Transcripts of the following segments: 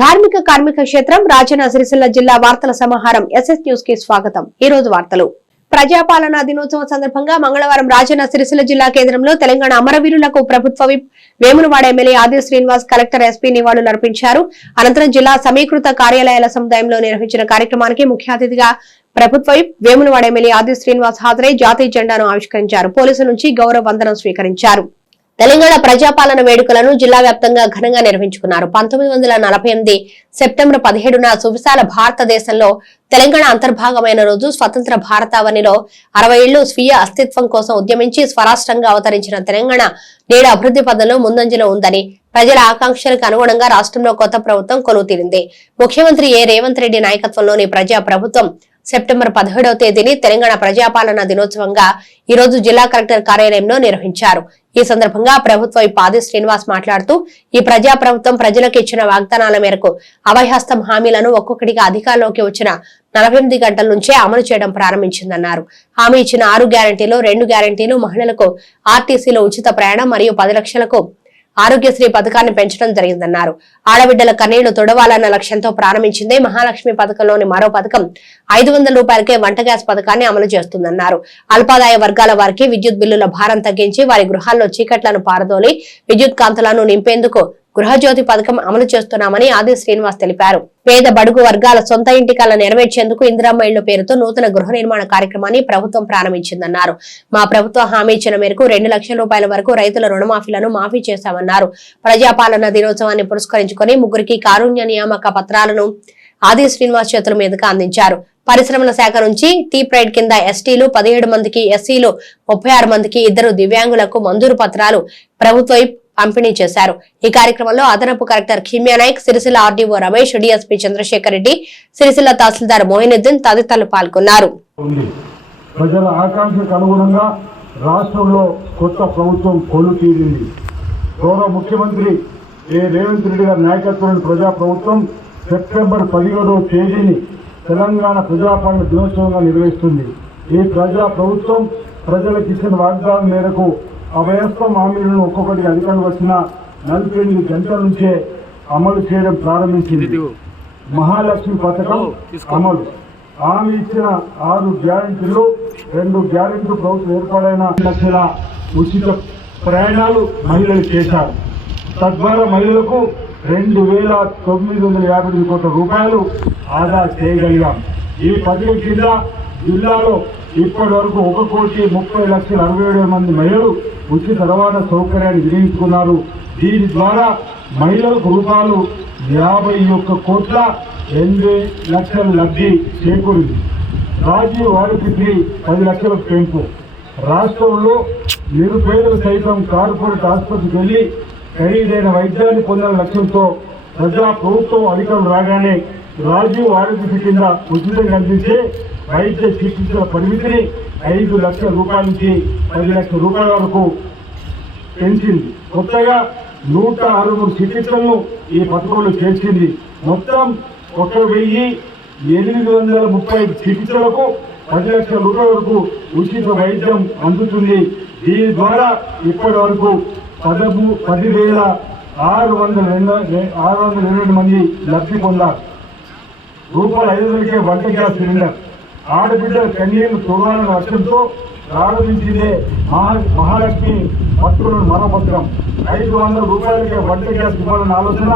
ధార్మిక కార్మిక క్షేత్రం రాజన్న సిరిసిల్ల జిల్లా వార్తల సమాహారం ఎస్ఎస్ న్యూస్ కి స్వాగతం। ఈ రోజు వార్తలు ప్రజాపాలనా దినోత్సవం సందర్భంగా మంగళవారం రాజన్న సిరిసిల్ల జిల్లా కేంద్రంలో తెలంగాణ అమరవీరులకు ప్రభుత్వ విప్ వేములవాడ ఎమ్మెల్యే ఆది శ్రీనివాస్ కలెక్టర్ ఎస్పీ నివాళులు అర్పించారు। అనంతరం జిల్లా సమీకృత కార్యాలయాల సముదాయంలో నిర్వహించిన కార్యక్రమానికి ముఖ్య అతిథిగా ప్రభుత్వ విప్ వేములవాడ ఎమ్మెల్యే ఆది శ్రీనివాస్ హాజరై జాతీయ జెండాను ఆవిష్కరించారు। పోలీసుల నుంచి గౌరవ వందనం స్వీకరించారు। తెలంగాణ ప్రజాపాలన వేడుకలను జిల్లా వ్యాప్తంగా ఘనంగా నిర్వహించుకున్నారు। 1948 సెప్టెంబర్ 17న సువిశాల భారతదేశంలో తెలంగాణ అంతర్భాగమైన రోజు స్వతంత్ర భారతావనిలో 60 ఏళ్లు స్వీయ అస్తిత్వం కోసం ఉద్యమించి స్వరాష్ట్రంగా అవతరించిన తెలంగాణ నేడు అభివృద్ధి పదంలో ముందంజలో ఉందని ప్రజల ఆకాంక్షలకు అనుగుణంగా రాష్ట్రంలో కొత్త ప్రభుత్వం కొలువుతీరింది। ముఖ్యమంత్రి రేవంత్ రెడ్డి నాయకత్వంలోని ప్రజా ప్రభుత్వం సెప్టెంబర్ 17వ తేదీని తెలంగాణ ప్రజాపాలనా దినోత్సవంగా ఈ రోజు జిల్లా కలెక్టర్ కార్యాలయంలో నిర్వహించారు। ఈ సందర్భంగా ప్రభుత్వ ఆది శ్రీనివాస్ మాట్లాడుతూ ఈ ప్రజా ప్రభుత్వం ప్రజలకు ఇచ్చిన వాగ్దానాల మేరకు అభయహస్తం హామీలను ఒక్కొక్కటిగా అధికారంలోకి వచ్చిన 48 గంటల నుంచే అమలు చేయడం ప్రారంభించిందన్నారు। హామీ ఇచ్చిన 6 గ్యారంటీలు 2 గ్యారంటీలు మహిళలకు ఆర్టీసీలో ఉచిత ప్రయాణం మరియు 10 లక్షలకు ఆరోగ్యశ్రీ పథకాన్ని పెంచడం జరిగిందన్నారు। ఆడబిడ్డల కన్నీళ్లు తొడవాలన్న లక్ష్యంతో ప్రారంభించిందే మహాలక్ష్మి పథకంలోని మరో పథకం 500 రూపాయలకే వంట గ్యాస్ పథకాన్ని అమలు చేస్తుందన్నారు। అల్పాదాయ వర్గాల వారికి విద్యుత్ బిల్లుల భారం తగ్గించి వారి గృహాల్లో చీకట్లను పారదోలి విద్యుత్ కాంతులను నింపేందుకు గృహజ్యోతి పథకం అమలు చేస్తున్నామని ఆది శ్రీనివాస్ తెలిపారు। పేద బడుగు వర్గాల సొంత ఇంటి కల నెరవేర్చేందుకు ఇందిరమ్మ ఇళ్ల పేరుతో నూతన గృహ నిర్మాణ కార్యక్రమాన్ని ప్రభుత్వం ప్రారంభించిందన్నారు। మా ప్రభుత్వం హామీ ఇచ్చిన మేరకు 2 లక్షల రూపాయల వరకు రైతుల రుణమాఫీలను మాఫీ చేశామన్నారు। ప్రజాపాలన దినోత్సవాన్ని పురస్కరించుకుని 3 కారుణ్య నియామక పత్రాలను ఆది శ్రీనివాస్ చేతుల మీదుగా అందించారు। పరిశ్రమల శాఖ నుంచి టీ ప్రైడ్ కింద ఎస్టీలు 17 మందికి, ఎస్సీలు 36 మందికి, 2 దివ్యాంగులకు మంజూరు పత్రాలు ప్రభుత్వ పంపిణీ చేశారు। ఈ కార్యక్రమంలో అదనపు collector Kimya Nayak, Sircilla RDO Ramesh, DSP Chandrashekar Reddy, Sircilla తహసీల్దార్ మోయినుద్దీన్ తదితరులు పాల్గొన్నారు। ప్రజల ఆకాంక్షకు అనుగుణంగా రాష్ట్రంలో కొత్త ప్రభుత్వం కొలుతీరింది। గౌరవ ముఖ్యమంత్రి రేవంత్ రెడ్డి గారి నాయకత్వంలోని ప్రజా ప్రభుత్వం సెప్టెంబర్ 17వ తేదీని తెలంగాణ ప్రజాపాలన దినోత్సవంగా నిర్వహిస్తుంది। ఈ ప్రజా ప్రభుత్వం ప్రజలకు ఇచ్చిన వాగ్దానం మేరకు అభయస్థం హామీలను ఒక్కొక్కటి అధికారులు వచ్చిన 48 గంటల నుంచే అమలు చేయడం ప్రారంభించింది। మహాలక్ష్మి పథకం అమలు, హామీ ఇచ్చిన 6 గ్యారెంటీలు 2 గ్యారెంటీలు ప్రభుత్వం ఏర్పాటైన 2 లక్షల ఉచిత ప్రయాణాలు మహిళలు చేశారు। తద్వారా మహిళలకు 2,952 కోట్ల రూపాయలు ఆదా చేయగలిగాం। ఈ పథకం కింద జిల్లాలో ఇప్పటి వరకు 1,30,67,000 మంది మహిళలు ఉచిత రవాణా సౌకర్యాన్ని వినియోగించుకున్నారు। దీని ద్వారా మహిళలకు రూపాయలు 51,80 లక్షల లబ్ధి చేకూరింది। రాజీవ్ ఆరోగ్యశ్రీ 10 లక్షలకు పెంపు, రాష్ట్రంలో నిరుపేదలు సైతం కార్పొరేట్ ఆసుపత్రికి వెళ్లి ఖరీదైన వైద్యాన్ని పొందాల లక్ష్యంతో ప్రజా ప్రభుత్వం అధికారులు రాగానే రాజీవ్ ఆరోగ్యశ్రీ కింద ఉచితంగా అందించే వైద్య చికిత్సల పరిమితిని 5 లక్షల రూపాయల నుంచి 10 లక్షల రూపాయల వరకు పెంచింది। కొత్తగా 163 చికిత్సలను ఈ పథకంలో చేర్చింది। మొత్తం 1,835 చికిత్సలకు 10 లక్షల రూపాయల వరకు ఉచిత వైద్యం అందుతుంది। దీని ద్వారా ఇప్పటి వరకు 10,622 మంది లబ్ధి పొందారు। ₹500కే వంట గ్యాస్ సిలిండర్, ఆడబిడ్డల కన్నీళ్లు తొడవాలన్న లక్ష్యంతో ప్రారంభించిందే మహాలక్ష్మి పత్రులను మరో పత్రం, 500 రూపాయలకే వంట గ్యాస్ ఇవ్వాలన్న ఆలోచన।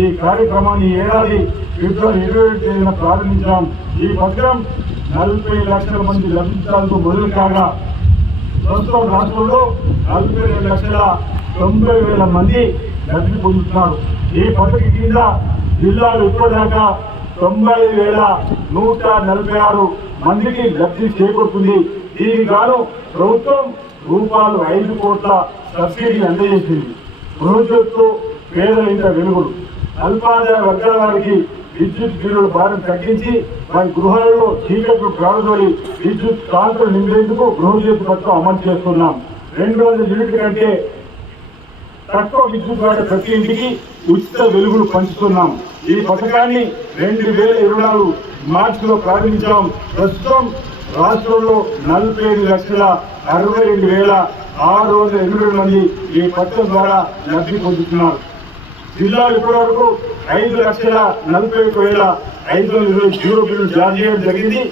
ఈ కార్యక్రమాన్ని ఈ ఏడాది ఫిబ్రవరి 27వ తేదీన ప్రారంభించాం। ఈ పత్రం 40 లక్షల మంది లబ్ధిదారులతో మొదలు కాగా ప్రస్తుతం రాష్ట్రంలో 42,90,000 మంది లబ్ధి పొందుతున్నారు। ఈ పథకం కింద జిల్లాలో ఇప్పటిదాకా 90,146 మందికి లబ్ధి చేకూరుతుంది। దీనికి గాను ప్రభుత్వం ₹5 కోట్ల సబ్సిడీ అందజేసింది। గృహజ్యోతితో పేదల ఇంట వెలుగులు, అల్పాదాయ వర్గాల వారికి విద్యుత్ బిల్లుల భారం తగ్గించి వారి గృహాలలో చీకట్లు ప్రారంభోలి విద్యుత్ కాంతులు నింపేందుకు గృహజ్యోతి పథకం అమలు చేస్తున్నాం। 200 యూనిట్ల కంటే తక్కువ విద్యుత్ వాడే ప్రతి ఇంటికి ఉచిత వెలుగులు పంచుతున్నాం। ఈ పథకాన్ని 2024 మార్చిలో ప్రారంభించాం। ప్రస్తుతం రాష్ట్రంలో 45,62,682 మంది ఈ పథకం ద్వారా లబ్ధి పొందుతున్నారు। జిల్లాలో ఇప్పటివరకు 5,41,520 బిల్లులు జారీ చేయడం జరిగింది.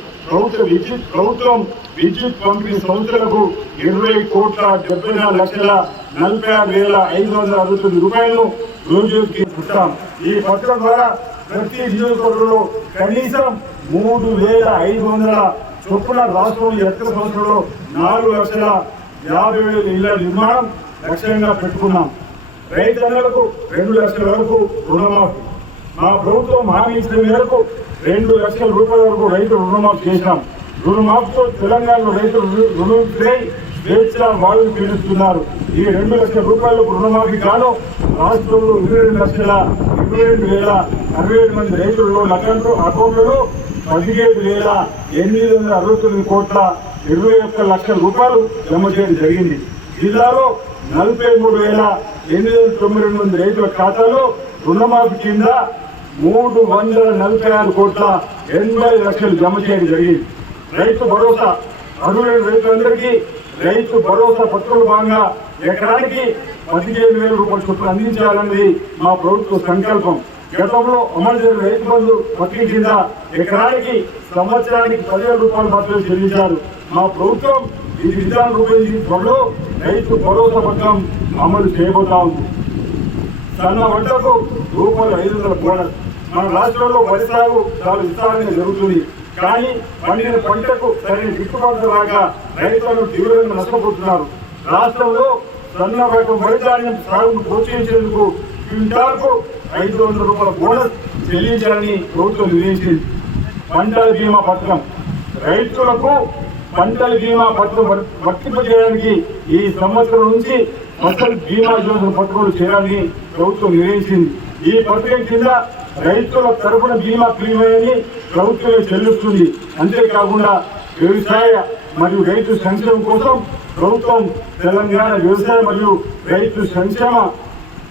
ప్రభుత్వం విద్యుత్ పంపిణీ సంస్థలకు 20,74,46,569 రూపాయలను రోజుకి ఇస్తాం. ఈ పత్రం ద్వారా ప్రతి నియోజకవర్గంలో కనీసం 3,500 చొప్పున రాష్ట్రంలో ఎక్కడ సంవత్సరంలో 4,50,000 ఇళ్ల నిర్మాణం లక్ష్యంగా పెట్టుకున్నాం. రైతన్నలకు 2 లక్షల వరకు రుణమాఫీ. మా ప్రభుత్వం హామీ ఇచ్చిన మేరకు 2 లక్షల రూపాయల వరకు రైతులు రుణమాఫీ చేశాం. రుణమాఫీతో తెలంగాణలో రైతులు రుణముక్తులై స్వేచ్ఛ వాయువు పీడిస్తున్నారు. ఈ 2 లక్షల రూపాయలకు రుణమాఫీ గాను రాష్ట్రంలో 22,22,067 మంది రైతులలో అకౌంట్లలో 17,869,21,21 రూపాయలు జమ చేయడం జరిగింది. జిల్లాలో 43,892 మంది రైతుల ఖాతాలో రుణమాఫీ కింద 346,80,00,000 జమ చేయడం జరిగింది. రైతు భరోసా అర్హులైన రైతులందరికీ రైతు భరోసా పత్రాలు భాగంగా ఎకరానికి 15,000 రూపాయల చొప్పున అందించాలన్నది మా ప్రభుత్వ సంకల్పం. గతంలో అమలు జరిగిన రైతు బంధు పత్రిక కింద ఎకరానికి సంవత్సరానికి 10,000 రూపాయలు మాత్రమే చెల్లించారు. మా ప్రభుత్వం ఈ విధానం రూపొందించిన త్వరలో రైతు భరోసా పథకం అమలు చేయబోతా ఉంది. సన్న పంటకు ₹500 బోనస్. మన రాష్ట్రంలో వరి సాగు చాలా విస్తారంగా జరుగుతుంది. కానీ పండిన పంటకు సరైన గిట్టుబాటు రాక రైతులు తీవ్రంగా నష్టపోతున్నారు. రాష్ట్రంలో సన్న రకం వరి ధాన్యం సాగును ప్రోత్సహించేందుకు క్వింటాల్కు ₹500 బోనస్ చెల్లించాలని ప్రభుత్వం నిర్ణయించింది. పంటల బీమా పథకం రైతులకు పంటల బీమా పథకం వర్తింపజేయడానికి ఈ సంవత్సరం నుంచి ఫసల్ బీమా యోజన పథకాలు చేయాలని ప్రభుత్వం నిర్ణయించింది. ఈ పథకం కింద రైతుల తరపున బీమా ప్రీమియాన్ని ప్రభుత్వమే చెల్లిస్తుంది. అంతేకాకుండా వ్యవసాయ మరియు రైతు సంక్షేమం కోసం ప్రభుత్వం తెలంగాణ వ్యవసాయ మరియు రైతు సంక్షేమ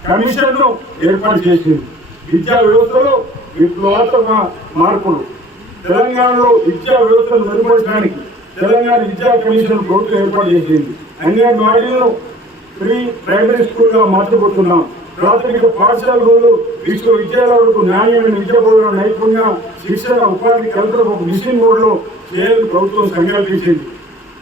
కమిషన్ను ఏర్పాటు చేసింది. విద్యా వ్యవస్థలో విప్లవాత్మక మార్పులు. తెలంగాణలో విద్యా వ్యవస్థను మెరుగుపరచడానికి తెలంగాణ విద్యా కమిషన్ ప్రభుత్వం ఏర్పాటు చేసింది. అంగన్వాడీలను ప్రీ ప్రైమరీ స్కూల్ గా మార్చబోతున్నాం. ప్రాథమిక పాఠశాలలు విశ్వవిద్యాలయాలకు నాణ్యమైన విద్య బోధన నైపుణ్య శిక్షణ ఉపాధి కల్పన ఒక మిషన్ మోడ్లో చేయాలని ప్రభుత్వం సంకల్పించింది.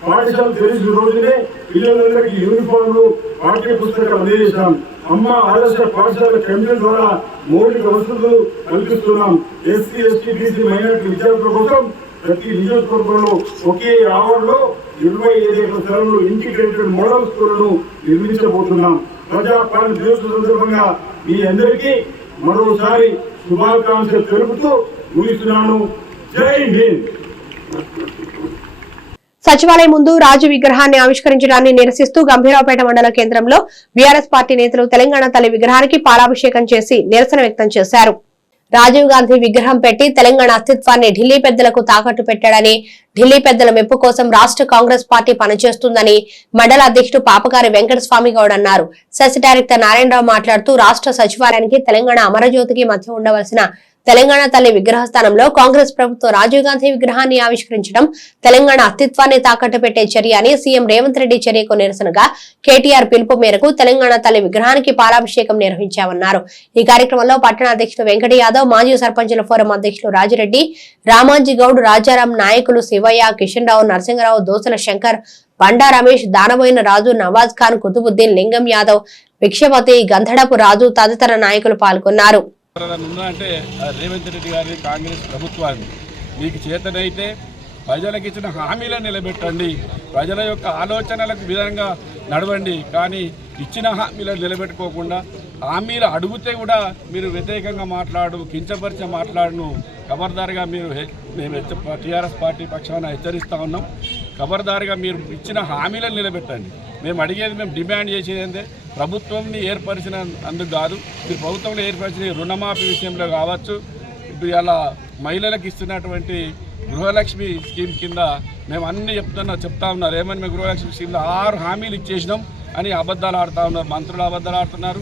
పాఠశాల తెలిసిన రోజునే పిల్లలందరికీ యూనిఫామ్లు పాఠ్య పుస్తకాలు అందజేశాం. అమ్మ ఆదర్శ పాఠశాల కమిటీ ద్వారా మౌలిక వసతులు కల్పిస్తున్నాం. ఎస్సీ ఎస్టీ బీసీ మైనారిటీ విద్యార్థుల కోసం ప్రతి నియోజకవర్గంలో ఒకే ఆవరణలో 25 ఎకరాల స్థలంలో ఇంటిగ్రేటెడ్ మోడల్ స్కూళ్లను నిర్మించబోతున్నాం. ప్రజాపాలన దినోత్సవం సందర్భంగా మీ అందరికీ మరోసారి శుభాకాంక్షలు తెలుపుతూ ముగిస్తున్నాను. జై హింద్. సచివాలయం ముందు రాజు విగ్రహాన్ని ఆవిష్కరించడాన్ని నిరసిస్తూ గంభీరావుపేట మండల కేంద్రంలో బీఆర్ఎస్ పార్టీ నేతలు తెలంగాణ తల్లి విగ్రహానికి పాలాభిషేకం చేసి నిరసన వ్యక్తం చేశారు. రాజీవ్ గాంధీ విగ్రహం పెట్టి తెలంగాణ అస్తిత్వాన్ని ఢిల్లీ పెద్దలకు తాకట్టు పెట్టాడని, ఢిల్లీ పెద్దల మెప్పు కోసం రాష్ట్ర కాంగ్రెస్ పార్టీ పనిచేస్తుందని మండల అధ్యక్షుడు పాపకారి వెంకటస్వామి గౌడ్ అన్నారు. సెస్ డైరెక్టర్ నారాయణరావు మాట్లాడుతూ రాష్ట్ర సచివాలయానికి తెలంగాణ అమరజ్యోతికి మధ్య ఉండవలసిన తెలంగాణ తల్లి విగ్రహ స్థానంలో కాంగ్రెస్ ప్రభుత్వం రాజీవ్ గాంధీ విగ్రహాన్ని ఆవిష్కరించడం తెలంగాణ అస్తిత్వాన్ని తాకట్టు పెట్టే చర్య అని సీఎం రేవంత్ రెడ్డి చర్యకు నిరసనగా కేటీఆర్ పిలుపు మేరకు తెలంగాణ తల్లి విగ్రహానికి పాలాభిషేకం నిర్వహించామన్నారు. ఈ కార్యక్రమంలో పట్టణ అధ్యక్షుడు వెంకట యాదవ్, మాజీ సర్పంచుల ఫోరం అధ్యక్షులు రాజిరెడ్డి, రామాంజీ గౌడ్, రాజారాం, నాయకులు శివయ్య, కిషన్ రావు, నరసింహరావు, దోసల శంకర్, బండా రమేష్, దానబోయిన రాజు, నవాజ్ ఖాన్, కుతుబుద్దీన్, లింగం యాదవ్, భిక్షపతి, గంధడపు రాజు తదితర నాయకులు పాల్గొన్నారు. అంటే రేవంత్ రెడ్డి గారి కాంగ్రెస్ ప్రభుత్వాన్ని మీకు చేతనైతే ప్రజలకు ఇచ్చిన హామీలను నిలబెట్టండి, ప్రజల యొక్క ఆలోచనలకు విధంగా నడవండి. కానీ ఇచ్చిన హామీలను నిలబెట్టుకోకుండా హామీలు అడిగితే కూడా మీరు వ్యతిరేకంగా కించపరిచే మాట్లాడను ఖబర్దారుగా మేము టీఆర్ఎస్ పార్టీ పక్షాన హెచ్చరిస్తూ ఉన్నాం. ఖబర్దారుగా మీరు ఇచ్చిన హామీలను నిలబెట్టండి. మేము డిమాండ్ చేసేది అంటే ప్రభుత్వంని ఏర్పరిచిన అందుకు కాదు, మీరు ప్రభుత్వంలో ఏర్పరిచిన రుణమాఫీ విషయంలో కావచ్చు, ఇప్పుడు ఇలా మహిళలకు ఇస్తున్నటువంటి గృహలక్ష్మి స్కీమ్ కింద మేము అన్ని చెప్తా ఉన్నారు. ఏమని మేము గృహలక్ష్మి స్కీమ్లో 6 హామీలు ఇచ్చేసినాం అని అబద్ధాలు ఆడుతూ ఉన్నారు. మంత్రులు అబద్ధాలు ఆడుతున్నారు,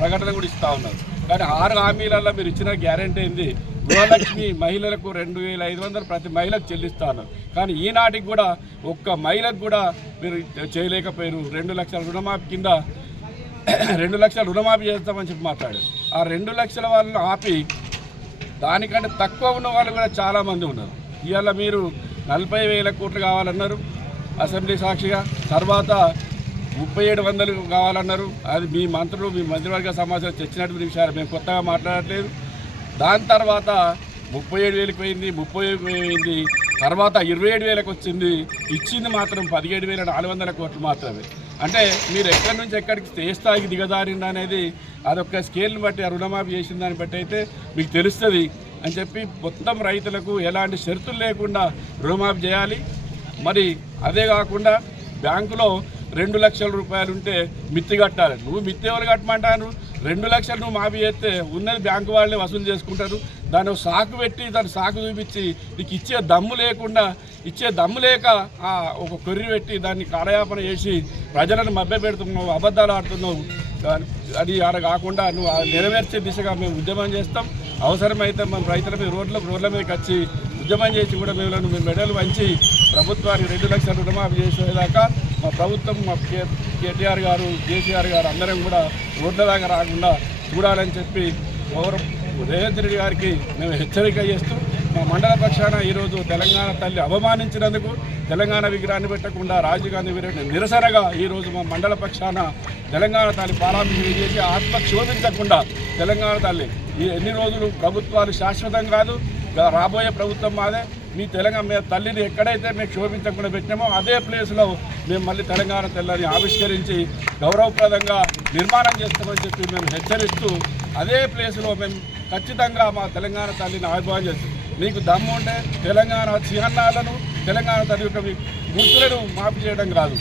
ప్రకటన కూడా ఇస్తూ ఉన్నారు. కానీ 6 హామీలలో మీరు ఇచ్చిన గ్యారెంటీ ఏంది? గృహలక్ష్మి మహిళలకు 2,500 ప్రతి మహిళకు చెల్లిస్తా ఉన్నారు. కానీ ఈనాటికి కూడా ఒక్క మహిళకు కూడా మీరు చేయలేకపోయారు. 2 లక్షల రుణమాఫీ కింద 2 లక్షల రుణమాఫీ చేస్తామని చెప్పి మాట్లాడారు. ఆ 2 లక్షల వాళ్ళని ఆపి దానికంటే తక్కువ ఉన్న వాళ్ళు కూడా చాలామంది ఉన్నారు. ఇవాళ మీరు 40,000 కోట్లు కావాలన్నారు అసెంబ్లీ సాక్షిగా, తర్వాత 3700 కావాలన్నారు. అది మీ మంత్రులు మీ మంత్రివర్గ సమాచారం తెచ్చినటువంటి విషయాలు, మేము కొత్తగా మాట్లాడట్లేదు. దాని తర్వాత 37,000 పోయింది, 30,000 పోయింది, తర్వాత 27,000 వచ్చింది. ఇచ్చింది మాత్రం 17,400 కోట్లు మాత్రమే. అంటే మీరు ఎక్కడి నుంచి ఎక్కడికి ఏ స్థాయికి దిగజారింది అనేది అదొక స్కేల్ని బట్టి, ఆ రుణమాఫీ చేసిన దాన్ని బట్టి అయితే మీకు తెలుస్తుంది అని చెప్పి మొత్తం రైతులకు ఎలాంటి షరతులు లేకుండా రుణమాఫీ చేయాలి. మరి అదే కాకుండా బ్యాంకులో 2 లక్షల రూపాయలు ఉంటే మిత్తి కట్టాలి. నువ్వు మిత్తి ఎవరు కట్టమంటారు? 2 లక్షలు నువ్వు మాఫీ చేస్తే ఉన్నది బ్యాంకు వాళ్ళే వసూలు చేసుకుంటారు. దాన్ని సాకు పెట్టి దాన్ని సాకు చూపించి నీకు ఇచ్చే దమ్ము లేక ఒక కొర్రి పెట్టి దాన్ని కాలయాపన చేసి ప్రజలను మభ్యపెడుతున్నావు, అబద్ధాలు ఆడుతున్నావు. అది అలా కాకుండా నువ్వు నెరవేర్చే దిశగా మేము ఉద్యమం చేస్తాం. అవసరమైతే మనం రైతుల మీద రోడ్ల మీదకి వచ్చి ఉద్యమం చేసి కూడా మేము మెడలు వంచి ప్రభుత్వానికి 2 లక్షల రుణమాఫీ చేసేదాకా మా ప్రభుత్వం, మా కేటీఆర్ గారు, కేసీఆర్ గారు అందరం కూడా రోడ్ల దాకా రాకుండా చూడాలని చెప్పి రేవంత్ రెడ్డి గారికి మేము హెచ్చరిక చేస్తూ మా మండల పక్షాన ఈరోజు తెలంగాణ తల్లి అవమానించినందుకు తెలంగాణ విగ్రహాన్ని పెట్టకుండా రాజీవ్ గాంధీ విగ్రహాన్ని నిరసనగా ఈరోజు మా మండల పక్షాన తెలంగాణ తల్లి పాలాభిషేకం చేసి ఆత్మక్షోభించకుండా తెలంగాణ తల్లి ఎన్ని రోజులు ప్రభుత్వాలు శాశ్వతం కాదు, రాబోయే ప్రభుత్వం మాదే. మీ తెలంగాణ తల్లిని ఎక్కడైతే మేము క్షోభించకుండా పెట్టినామో అదే ప్లేస్లో మేము మళ్ళీ తెలంగాణ తల్లిని ఆవిష్కరించి గౌరవప్రదంగా నిర్మాణం చేస్తామని చెప్పి మేము హెచ్చరిస్తూ అదే ప్లేస్లో మేము ఖచ్చితంగా మా తెలంగాణ తల్లిని ఆవిర్భావం చేస్తాం. నీకు దమ్ము ఉంటే తెలంగాణ చిహ్నాలను, తెలంగాణ తల్లి యొక్క గుర్తులను మార్పు చేయడం కాదు,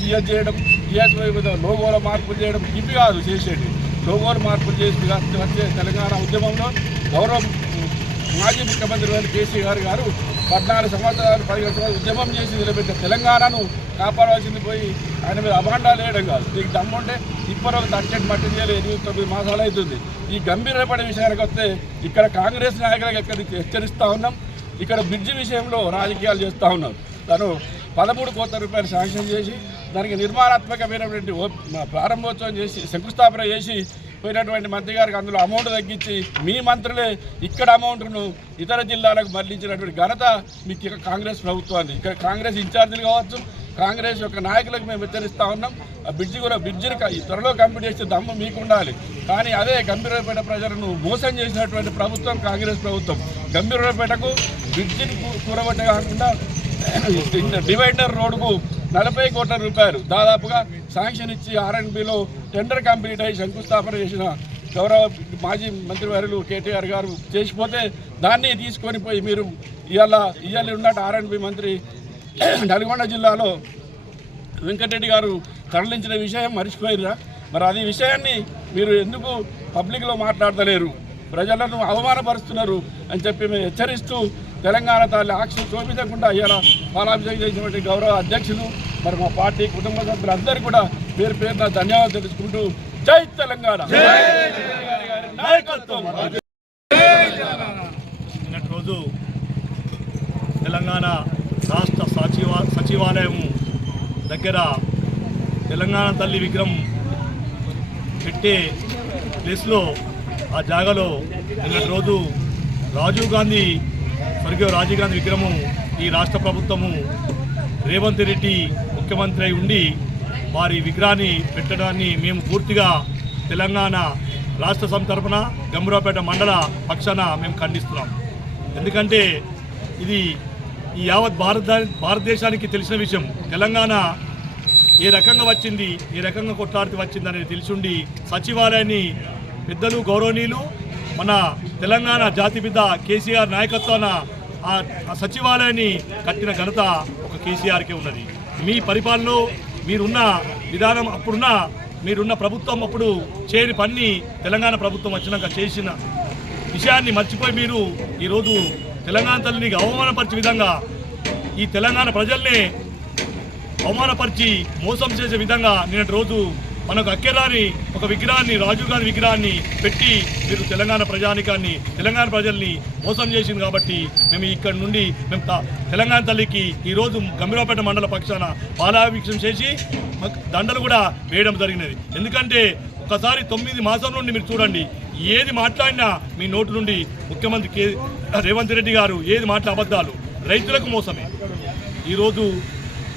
టీఎస్ చేయడం, టీఎస్వై లోగోల మార్పులు చేయడం, ఇవి కాదు చేసేది. లోగోలు మార్పులు చేసి వచ్చే తెలంగాణ ఉద్యమంలో మాజీ ముఖ్యమంత్రి కేసీఆర్ గారు 14 సంవత్సరాలు 15 సంవత్సరాలు ఉద్యమం చేసి నిలబెట్టిన తెలంగాణను కాపాడాల్సింది పోయి ఆయన మీద అభాండాలు వేయడం కాదు. నీకు దమ్ముంటే ఇప్పటివరకు 38 మట్టి చేయాలి, 8-9 మాసాలు అవుతుంది. ఈ గంభీరపడే విషయానికి వస్తే ఇక్కడ కాంగ్రెస్ నాయకులకు ఎక్కడికి హెచ్చరిస్తూ ఉన్నాం. ఇక్కడ బ్రిడ్జి విషయంలో రాజకీయాలు చేస్తూ ఉన్నారు. తను 13 కోట్ల రూపాయలు శాంక్షన్ చేసి దానికి నిర్మాణాత్మకమైనటువంటి ప్రారంభోత్సవం చేసి శంకుస్థాపన చేసి పోయినటువంటి మంత్రి గారికి అందులో అమౌంట్ తగ్గించి మీ మంత్రులే ఇక్కడ అమౌంట్ను ఇతర జిల్లాలకు మళ్లించినటువంటి ఘనత మీకు కాంగ్రెస్ ప్రభుత్వాన్ని. ఇక్కడ కాంగ్రెస్ ఇన్ఛార్జీలు కావచ్చు, కాంగ్రెస్ యొక్క నాయకులకు మేము హెచ్చరిస్తూ ఉన్నాం. ఆ బ్రిడ్జిని త్వరలో కంప్లీట్ చేసే దమ్ము మీకు ఉండాలి. కానీ అదే గంభీరపేట ప్రజలను మోసం చేసినటువంటి ప్రభుత్వం కాంగ్రెస్ ప్రభుత్వం. గంభీరపేటకు బ్రిడ్జిని కూరగొట్టే కాకుండా డివైడర్ రోడ్డుకు 40 కోట్ల రూపాయలు దాదాపుగా శాంక్షన్ ఇచ్చి R&Bలో టెండర్ కంప్లీట్ అయ్యి శంకుస్థాపన చేసిన గౌరవ మాజీ మంత్రివర్యులు కేటీఆర్ గారు చేసిపోతే దాన్ని తీసుకొని పోయి మీరు ఇవాళ ఉన్నట్టు R&B మంత్రి నల్గొండ జిల్లాలో వెంకటరెడ్డి గారు తరలించిన విషయం మర్చిపోయిరా? మరి అది విషయాన్ని మీరు ఎందుకు పబ్లిక్లో మాట్లాడతలేరు? ప్రజలను అవమానపరుస్తున్నారు అని చెప్పి మేము హెచ్చరిస్తూ తెలంగాణ తల్లి ఆక్షలు చూపించకుండా ఇలా పాలాభిషేకం చేసినటువంటి గౌరవ అధ్యక్షులు, మరి మా పార్టీ కుటుంబ సభ్యులందరూ కూడా పేరు పేరున ధన్యవాదాలు తెలుసుకుంటూ జై తెలంగాణ నాయకత్వం. నిన్నటి రోజు తెలంగాణ రాష్ట్ర సచివాలయం దగ్గర తెలంగాణ తల్లి విగ్రహం పెట్టే ప్లేస్లో ఆ జాగాలో నిన్నటి రోజు రాజీవ్ గాంధీ విగ్రహము ఈ రాష్ట్ర ప్రభుత్వము రేవంత్ రెడ్డి ముఖ్యమంత్రి అయి ఉండి వారి విగ్రహాన్ని పెట్టడాన్ని మేము పూర్తిగా తెలంగాణ రాష్ట్ర సమితి తరఫున గంభీరావుపేట మండల పక్షాన మేము ఖండిస్తున్నాం. ఎందుకంటే ఇది ఈ యావత్ భారతదేశానికి తెలిసిన విషయం. తెలంగాణ ఏ రకంగా వచ్చింది, ఏ రకంగా కొట్లాడితే వచ్చింది అనేది తెలిసిండి సచివాలయాన్ని పెద్దలు గౌరవనీయులు మన తెలంగాణ జాతిపిత కేసీఆర్ నాయకత్వాన ఆ సచివాలయాన్ని కట్టిన ఘనత ఒక కేసీఆర్కే ఉన్నది. మీ పరిపాలనలో మీరున్న విధానం, మీరున్న ప్రభుత్వం అప్పుడు చేయని పని తెలంగాణ ప్రభుత్వం వచ్చినాక చేసిన విషయాన్ని మర్చిపోయి మీరు ఈరోజు తెలంగాణ తల్లిని అవమానపరిచే విధంగా ఈ తెలంగాణ ప్రజల్ని అవమానపరిచి మోసం చేసే విధంగా నిన్నటి రోజు మనకు అక్కెరాని ఒక విగ్రహాన్ని, రాజీవ్ గాంధీ విగ్రహాన్ని పెట్టి మీరు తెలంగాణ ప్రజానికాన్ని, తెలంగాణ ప్రజల్ని మోసం చేసింది. కాబట్టి మేము ఇక్కడ నుండి తెలంగాణ తల్లికి ఈరోజు గంభీరావుపేట మండల పక్షాన పాలాభిషేకం చేసి దండలు కూడా వేయడం జరిగినది. ఎందుకంటే ఒక్కసారి 9 మాసం నుండి మీరు చూడండి, ఏది మాట్లాడినా మీ నోటి నుండి ముఖ్యమంత్రి రేవంత్ రెడ్డి గారు ఏది అబద్ధాలు, రైతులకు మోసమే. ఈరోజు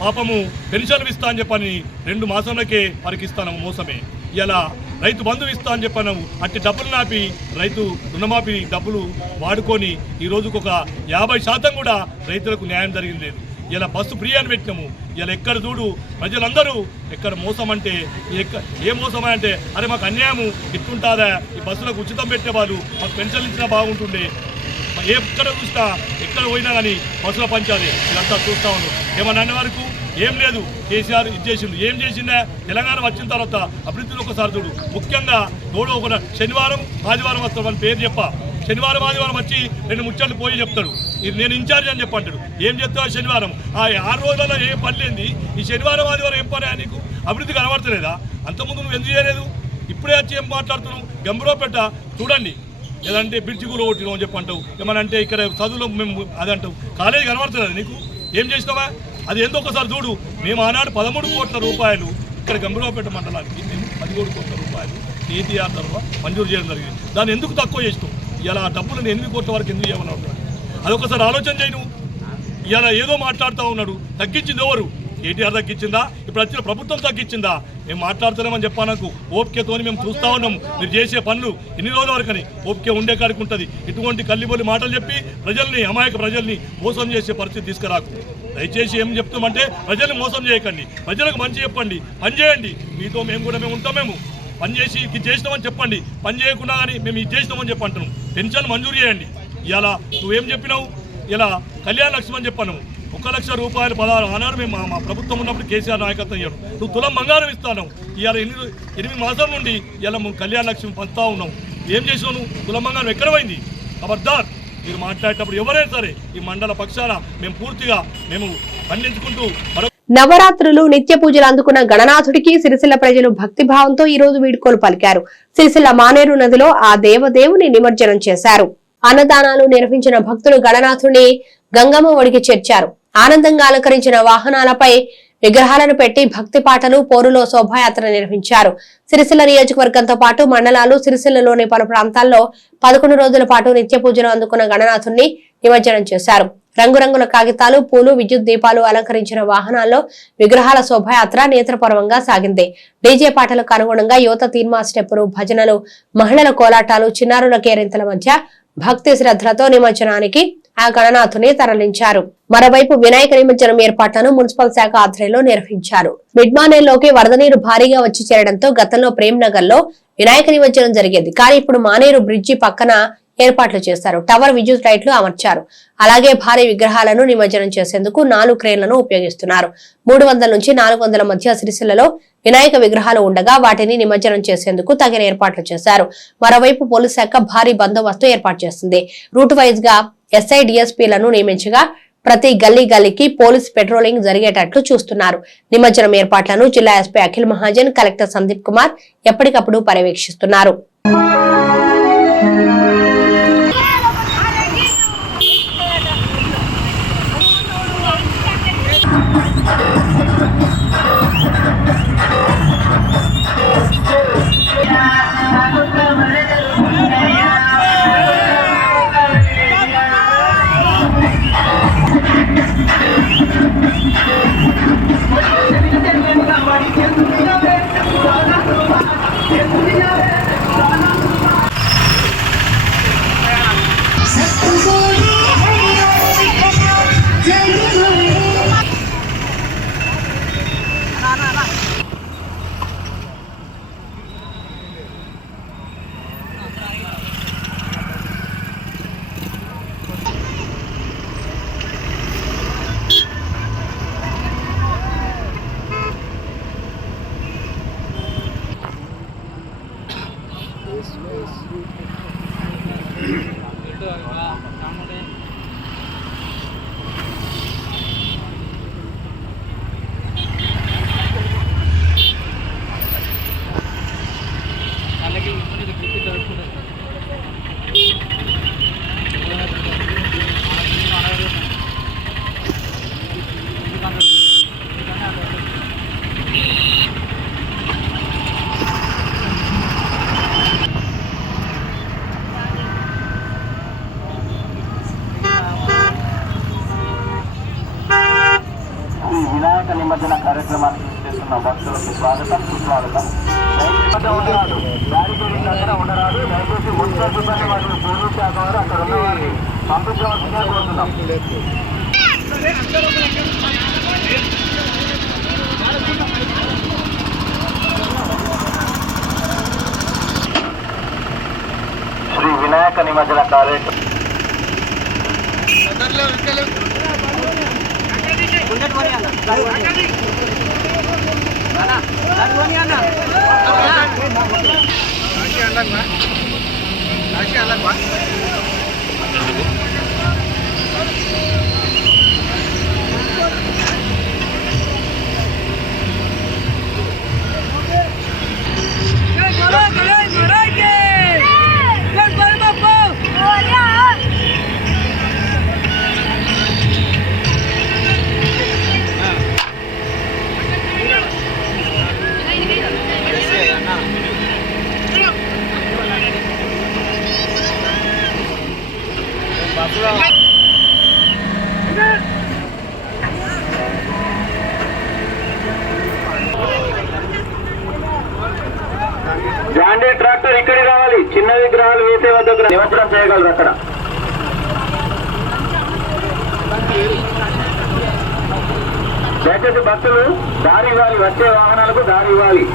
పాపము పెన్షన్లు ఇస్తా అని చెప్పని 2 మాసంలకే పరికిస్తాను మోసమే. ఇలా రైతు బంధువు ఇస్తా అని చెప్పాను, అట్టి డబ్బులు నాపి రైతు రుణమాఫీ డబ్బులు వాడుకొని ఈ రోజుకు ఒక 50% కూడా రైతులకు న్యాయం జరిగింది లేదు. ఇలా బస్సు ఫ్రీ అని పెట్టినాము. ఇలా ఎక్కడ చూడు ప్రజలందరూ ఎక్కడ మోసం అంటే ఏ మోసం అంటే అరే మాకు అన్యాయము ఇట్టుంటారా, ఈ బస్సులకు ఉచితం పెట్టేవాళ్ళు, మాకు పెన్షన్లు ఇచ్చినా బాగుంటుండే, ఎక్కడ చూసినా ఎక్కడ పోయినా కానీ బస్సులో పంచాలి. ఇదంతా చూస్తా ఉన్నాం. ఏమన్నా అనే వరకు ఏం లేదు. కేసీఆర్ ఇది చేసిండు, ఏం చేసిందా తెలంగాణ వచ్చిన తర్వాత అభివృద్ధిని ఒకసారి చూడు. ముఖ్యంగా తోడు ఒక శనివారం ఆదివారం వస్తాడు, మన పేరు చెప్ప. శనివారం ఆదివారం వచ్చి 2 ముచ్చట్లు పోయి చెప్తాడు, ఇది నేను ఇన్ఛార్జ్ అని చెప్పంటాడు. ఏం చెప్తావు శనివారం? ఆ 6 రోజులలో ఏం పని లేని ఈ శనివారం ఆదివారం ఏం పని? నీకు అభివృద్ధి కనబడతలేదా? అంతకుముందు నువ్వు ఎందుకు చేయలేదు? ఇప్పుడే వచ్చి ఏం మాట్లాడుతున్నావు? గంభీరపేట చూడండి, ఏదంటే బ్రిడ్జి కూడా కొట్టినావు అని చెప్పి అంటావు. ఏమనంటే ఇక్కడ చదువులో మేము అదంటావు. కాలేజీ కనబడుతుంది నీకు? ఏం చేసినావా? అది ఎందుకు ఒకసారి చూడు. మేము ఆనాడు 13 కోట్ల రూపాయలు ఇక్కడ గంభీరపేట మండలానికి మేము 13 కోట్ల రూపాయలు కేటీఆర్ తర్వాత మంజూరు చేయడం జరిగింది. దాన్ని ఎందుకు తక్కువ చేసినావు? ఇలా డబ్బులను 8 కోట్ల వరకు ఎందుకు చేయమని ఉంటున్నాడు? అదొకసారి ఆలోచన చేయను. ఇలా ఏదో మాట్లాడుతూ ఉన్నాడు. తగ్గించింది ఎవరు? కేటీఆర్ తగ్గించిందా? ఇప్పుడు వచ్చిన ప్రభుత్వం తగ్గించిందా? మేము మాట్లాడుతున్నామని చెప్పాను. ఓపికతోని మేము చూస్తూ ఉన్నాం మీరు చేసే పనులు ఎన్ని రోజుల వరకని. ఓపిక ఉండే కాడికి ఉంటుంది. ఇటువంటి కల్లిబొల్లి మాటలు చెప్పి ప్రజల్ని, అమాయక ప్రజల్ని మోసం చేసే పరిస్థితి తీసుకురాకు. దయచేసి ఏం చెప్తామంటే ప్రజల్ని మోసం చేయకండి, ప్రజలకు మంచి చెప్పండి, పని చేయండి. మీతో మేము కూడా ఉంటాం. మేము పని చేసి ఇది చేసినామని చెప్పండి, పని చేయకుండా కానీ మేము ఇది చేసినామని చెప్పి అంటున్నాం. పెన్షన్ మంజూరు చేయండి. ఇలా నువ్వేం చెప్పినావు? ఇలా కళ్యాణ లక్ష్మి అని చెప్పాను. 1 లక్ష రూపాయలు 16 ఆనాడు మేము మా ప్రభుత్వం ఉన్నప్పుడు కేసీఆర్ నాయకత్వం ఇయ్యాడు. నువ్వు తులం బంగారం ఇస్తాను. ఇవాళ 8 మాసాల నుండి ఇలా కళ్యాణ లక్ష్మి పంచుతా ఉన్నాం. ఏం చేసావు నువ్వు? తులం బంగారం ఎక్కడ పోయింది? ఖబర్దార్ మీరు మాట్లాడేటప్పుడు ఎవరైనా సరే ఈ మండల పక్షాన మేము పూర్తిగా మేము ఖండించుకుంటూ నవరాత్రులు నిత్య పూజలు అందుకున్న గణనాథుడికి సిరిసిల్ల ప్రజలు భక్తిభావంతో ఈ రోజు వీడ్కోలు పలికారు. సిరిసిల్ల మానేరు నదిలో ఆ దేవదేవుని నిమజ్జనం చేశారు. అన్నదానాలు నిర్వహించిన భక్తులు గణనాథుడిని గంగమ్మ ఒడికి చేర్చారు. ఆనందంగా అలంకరించిన వాహనాలపై విగ్రహాలను పెట్టి భక్తి పాటలు, పోరులో శోభాయాత్ర నిర్వహించారు. సిరిసిల్ల నియోజకవర్గంతో పాటు మండలాలు, సిరిసిల్లలోని పలు ప్రాంతాల్లో 11 రోజుల పాటు నిత్య పూజలు అందుకున్న గణనాథుడిని నిమజ్జనం చేశారు. రంగురంగుల కాగితాలు, పూలు, విద్యుత్ దీపాలు అలంకరించిన వాహనాల్లో విగ్రహాల శోభాయాత్ర నేత్రపర్వంగా సాగింది. డీజే పాటలకు అనుగుణంగా యువత తీర్మా స్టెప్పులు, భజనలు, మహిళల కోలాటాలు, చిన్నారుల కేరింతల మధ్య భక్తి శ్రద్ధలతో నిమజ్జనానికి ఆ గణనాథుని తరలించారు. మరోవైపు వినాయక నిమజ్జనం ఏర్పాట్లను మున్సిపల్ శాఖ ఆధ్వర్యంలో నిర్వహించారు. మిడ్మానేర్లోకి వరద నీరు భారీగా వచ్చి చేరడంతో గతంలో ప్రేమ్ నగర్ లో వినాయక నిమజ్జనం జరిగేది. కానీ ఇప్పుడు మానేరు బ్రిడ్జి పక్కన ఏర్పాట్లు చేశారు. టవర్ విద్యుత్ లైట్లు అమర్చారు. అలాగే భారీ విగ్రహాలను నిమజ్జనం చేసేందుకు 4 క్రేన్లను ఉపయోగిస్తున్నారు. 300 నుంచి 400 మధ్య సిరిసిల్లలో వినాయక విగ్రహాలు ఉండగా వాటిని నిమజ్జనం చేసేందుకు తగిన ఏర్పాట్లు చేశారు. మరోవైపు పోలీస్ శాఖ భారీ బందోబస్తు ఏర్పాటు చేసింది. రూట్ వైజ్ గా ఎస్ఐ డిఎస్పీలను నియమించగా ప్రతి గల్లీకి పోలీస్ పెట్రోలింగ్ జరిగేటట్లు చూస్తున్నారు. నిమజ్జనం ఏర్పాట్లను జిల్లా ఎస్పీ అఖిల్ మహాజన్, కలెక్టర్ సందీప్ కుమార్ ఎప్పటికప్పుడు పర్యవేక్షిస్తున్నారు. వినాయక నిమజ్జన కార్యక్రమానికి చేస్తున్న భక్తులకు స్వాగతం సుస్వాగతం. బ్యారికేడింగ్ దగ్గర ఉండరాదు. దయచేసి మున్సిపల్ సిబ్బంది మరియు పోలీస్ శాఖ వారు అక్కడ ఉన్న వారిని పంపించవలసిందిగా కోరుతున్నాం. శ్రీ వినాయక నిమజ్జన కార్యక్రమం జాండీ ట్రాక్టర్ ఇక్కడికి రావాలి. చిన్న విగ్రహాలు వేసే వద్ద నిమజ్జనం చేయగలరు. అక్కడ దయచేసి భక్తులు దారి ఇవ్వాలి. వచ్చే వాహనాలకు దారి ఇవ్వాలి.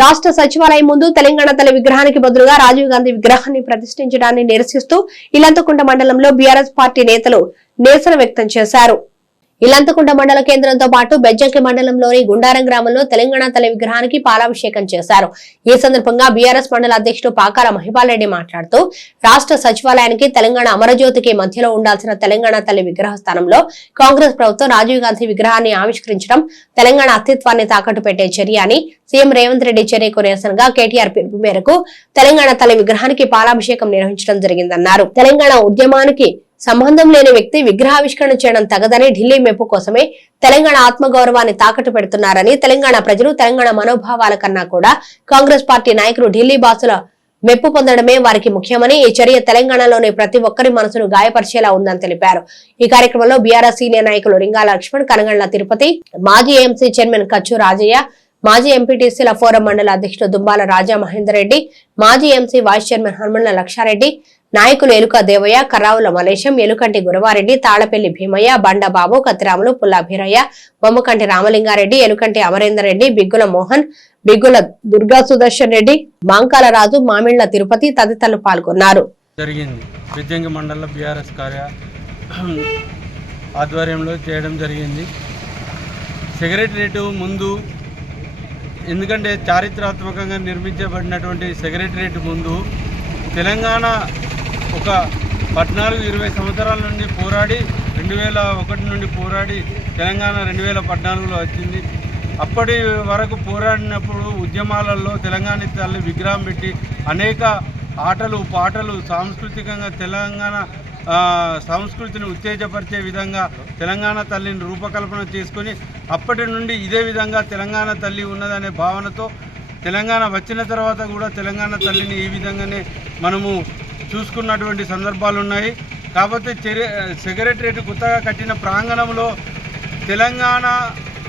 రాష్ట్ర సచివాలయం ముందు తెలంగాణ తల్లి విగ్రహానికి బదులుగా రాజీవ్ గాంధీ విగ్రహాన్ని ప్రతిష్ఠించడాన్ని నిరసిస్తూ ఇలంతకుంట మండలంలో బీఆర్ఎస్ పార్టీ నేతలు నిరసన వ్యక్తం చేశారు. ఇలంతకుంట మండల కేంద్రంతో పాటు బెజ్జంకి మండలంలోని గుండారం గ్రామంలో తెలంగాణ తల్లి విగ్రహానికి పాలాభిషేకం చేశారు. ఈ సందర్భంగా బీఆర్ఎస్ మండల అధ్యక్షుడు పాకాల మహిపాల్ రెడ్డి మాట్లాడుతూ రాష్ట్ర సచివాలయానికి తెలంగాణ అమరజ్యోతికి మధ్యలో ఉండాల్సిన తెలంగాణ తల్లి విగ్రహ స్థానంలో కాంగ్రెస్ ప్రభుత్వం రాజీవ్ గాంధీ విగ్రహాన్ని ఆవిష్కరించడం తెలంగాణ అస్తిత్వాన్ని తాకట్టు పెట్టే చర్య అని సీఎం రేవంత్ రెడ్డి చర్యకు నిరసనగా కేటీఆర్ పిలుపు మేరకు తెలంగాణ తల్లి విగ్రహానికి పాలాభిషేకం నిర్వహించడం జరిగిందన్నారు. తెలంగాణ ఉద్యమానికి సంబంధం లేని వ్యక్తి విగ్రహావిష్కరణ చేయడం తగదని ఢిల్లీ మెప్పు కోసమే తెలంగాణ ఆత్మగౌరవాన్ని తాకట్టు పెడుతున్నారని, తెలంగాణ ప్రజలు తెలంగాణ మనోభావాల కన్నా కూడా కాంగ్రెస్ పార్టీ నాయకులు ఢిల్లీ బాసుల మెప్పు పొందడమే వారికి ముఖ్యమని, ఈ చర్య తెలంగాణలోని ప్రతి ఒక్కరి మనసును గాయపరిచేలా ఉందని తెలిపారు. ఈ కార్యక్రమంలో బీఆర్ఎస్ సీనియర్ నాయకులు రింగాల లక్ష్మణ్, కనగండ్ల తిరుపతి, మాజీ ఏఎంసీ చైర్మన్ కచ్చు రాజయ్య, మాజీ ఎంపీటీసీల ఫోరం మండల అధ్యక్షుడు దుంబాల రాజా మహేందర్ రెడ్డి, మాజీ MC vice chairman Hanumanla Lakshareddy, నాయకులు ఎలుక దేవయ్య, కర్రావుల మలేశం, ఎలుకంటి గురవారెడ్డి, తాళపల్లి భీమయ్య, బండబాబు, కత్తిరాములు, పుల్లా భీరయ్య, బొమ్మకంటి రామలింగారెడ్డి, ఎలుకంటి అమరేందర్ రెడ్డి, బిగ్గుల మోహన్, బిగ్గుల దుర్గా సుదర్శన్ రెడ్డి, మాంకాల రాజు, మామిళ్ల తిరుపతి తదితరులు పాల్గొన్నారు. జరిగింది బెజ్జంకి మండల బీఆర్ఎస్ ఆధ్వర్యంలో చేయడం జరిగింది. సెక్రటరేట్ ముందు, ఎందుకంటే చారిత్రాత్మకంగా నిర్మించబడినటువంటి సెక్రటరేట్ ముందు తెలంగాణ ఒక 14-20 సంవత్సరాల నుండి పోరాడి 2001 నుండి పోరాడి తెలంగాణ 2014లో వచ్చింది. అప్పటి వరకు పోరాడినప్పుడు ఉద్యమాలలో తెలంగాణ తల్లి విగ్రహం పెట్టి అనేక ఆటలు పాటలు సాంస్కృతికంగా తెలంగాణ సంస్కృతిని ఉత్తేజపరిచే విధంగా తెలంగాణ తల్లిని రూపకల్పన చేసుకొని అప్పటి నుండి ఇదే విధంగా తెలంగాణ తల్లి ఉన్నదనే భావనతో తెలంగాణ వచ్చిన తర్వాత కూడా తెలంగాణ తల్లిని ఈ విధంగానే మనము చూసుకున్నటువంటి సందర్భాలు ఉన్నాయి. కాకపోతే సెక్రటరేట్ కొత్తగా కట్టిన ప్రాంగణంలో తెలంగాణ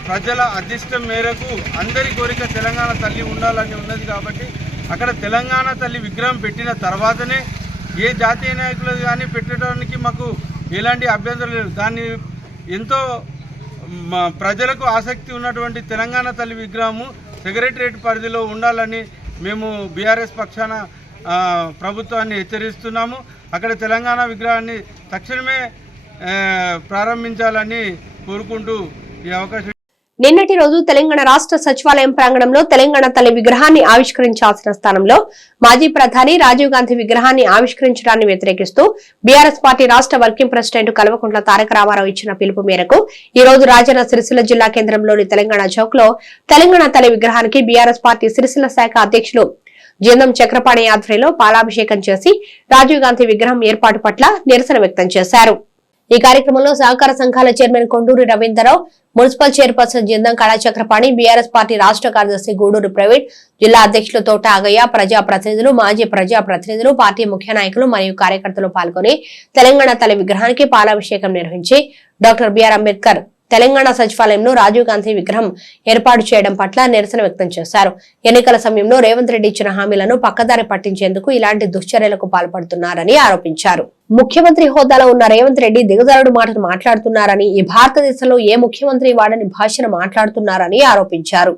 ప్రజల అదృష్టం మేరకు అందరి కోరిక తెలంగాణ తల్లి ఉండాలని ఉన్నది కాబట్టి అక్కడ తెలంగాణ తల్లి విగ్రహం పెట్టిన తర్వాతనే ఏ జాతీయ నాయకులు కానీ పెట్టడానికి మాకు ఎలాంటి అభ్యంతరం లేదు. దాన్ని ఎంతో ప్రజలకు ఆసక్తి ఉన్నటువంటి తెలంగాణ తల్లి విగ్రహము సెక్రటరియట్ పరిధిలో ఉండాలని మేము బీఆర్ఎస్ పక్షాన ప్రభుత్వాన్ని హెచ్చరిస్తున్నాము. అక్కడ తెలంగాణ విగ్రహాన్ని తక్షణమే ప్రారంభించాలని కోరుకుంటూ ఈ అవకాశం. నిన్నటి రోజు తెలంగాణ రాష్ట్ర సచివాలయం ప్రాంగణంలో తెలంగాణ తల్లి విగ్రహాన్ని ఆవిష్కరించాల్సిన స్థానంలో మాజీ ప్రధాని రాజీవ్ గాంధీ విగ్రహాన్ని ఆవిష్కరించడాన్ని వ్యతిరేకిస్తూ బీఆర్ఎస్ పార్టీ రాష్ట్ర వర్కింగ్ ప్రెసిడెంట్ కల్వకుంట్ల తారక రామారావు ఇచ్చిన పిలుపు మేరకు ఈ రోజు రాజన్న సిరిసిల్ల జిల్లా కేంద్రంలోని తెలంగాణ చౌక్ లో తెలంగాణ తల్లి విగ్రహానికి బీఆర్ఎస్ పార్టీ సిరిసిల్ల శాఖ అధ్యక్షులు జిందం చక్రపాణి ఆధ్వర్యంలో పాలాభిషేకం చేసి రాజీవ్ గాంధీ విగ్రహం ఏర్పాటు పట్ల నిరసన వ్యక్తం చేశారు. ఈ కార్యక్రమంలో సహకార సంఘాల chairman Konduri Ravindra Rao, municipal chairperson Jindam కళా చక్రపాణి, బీఆర్ఎస్ పార్టీ రాష్ట్ర కార్యదర్శి గూడూరు ప్రైవేట్, జిల్లా అధ్యక్షులు తోట ఆగయ్య, ప్రజాప్రతినిధులు, మాజీ ప్రజాప్రతినిధులు, పార్టీ ముఖ్య నాయకులు మరియు కార్యకర్తలు పాల్గొని తెలంగాణ తల్లి విగ్రహానికి పాలాభిషేకం నిర్వహించి డాక్టర్ బిఆర్ అంబేద్కర్ తెలంగాణ సచివాలయంలో రాజీవ్ గాంధీ విగ్రహం ఏర్పాటు చేయడం పట్ల నిరసన వ్యక్తం చేశారు. ఎన్నికల సమయంలో రేవంత్ రెడ్డి ఇచ్చిన హామీలను పక్కదారి పట్టించేందుకు ఇలాంటి దుశ్చర్యలకు పాల్పడుతున్నారని ఆరోపించారు. ముఖ్యమంత్రి హోదాలో ఉన్న రేవంత్ రెడ్డి దిగజారుడు మాటలు మాట్లాడుతున్నారని, ఈ భారతదేశంలో ఏ ముఖ్యమంత్రి వాడని భాషను మాట్లాడుతున్నారని ఆరోపించారు.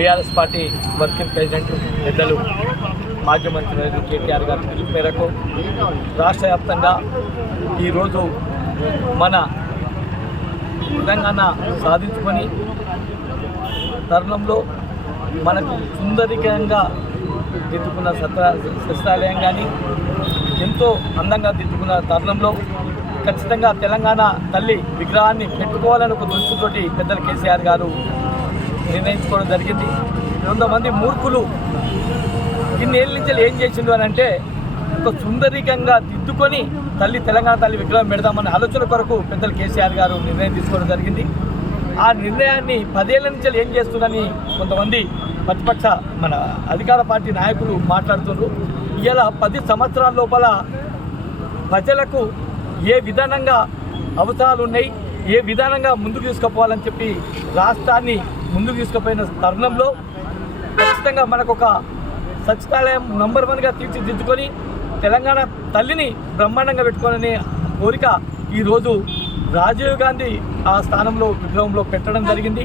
బీఆర్ఎస్ పార్టీ వర్కింగ్ ప్రెసిడెంట్ పెద్దలు మాజీ మంత్రి కేటీఆర్ గారి పిలుపు మేరకు రాష్ట్ర వ్యాప్తంగా ఈరోజు మన తెలంగాణ సాధించుకొని తరుణంలో మనకు సుందరికంగా దిద్దుకున్న సచివాలయం కానీ ఎంతో అందంగా దిద్దుకున్న తరుణంలో ఖచ్చితంగా తెలంగాణ తల్లి విగ్రహాన్ని పెట్టుకోవాలని ఒక దృష్టితోటి పెద్దలు కేసీఆర్ గారు నిర్ణయించుకోవడం జరిగింది. 100 మంది మూర్ఖులు ఇన్నేళ్ళ నుంచి ఏం చేసిండు అని అంటే ఒక సుందరికంగా దిద్దుకొని తెలంగాణ తల్లి విగ్రహం పెడదామన్న ఆలోచన కొరకు పెద్దలు కేసీఆర్ గారు నిర్ణయం తీసుకోవడం జరిగింది. ఆ నిర్ణయాన్ని 10 ఏళ్ల నుంచి ఏం చేస్తుందని కొంతమంది ప్రతిపక్ష మన అధికార పార్టీ నాయకులు మాట్లాడుతున్నారు. ఇలా 10 సంవత్సరాల లోపల ప్రజలకు ఏ విధానంగా అవసరాలు ఉన్నాయి, ఏ విధానంగా ముందుకు తీసుకుపోవాలని చెప్పి రాష్ట్రాన్ని ముందుకు తీసుకుపోయిన తరుణంలో ఖచ్చితంగా మనకు ఒక సచివాలయం నంబర్ 1గా తీర్చిదిద్దుకొని తెలంగాణ తల్లిని బ్రహ్మాండంగా పెట్టుకోవాలనే కోరిక ఈరోజు రాజీవ్ గాంధీ ఆ స్థానంలో విగ్రహంలో పెట్టడం జరిగింది.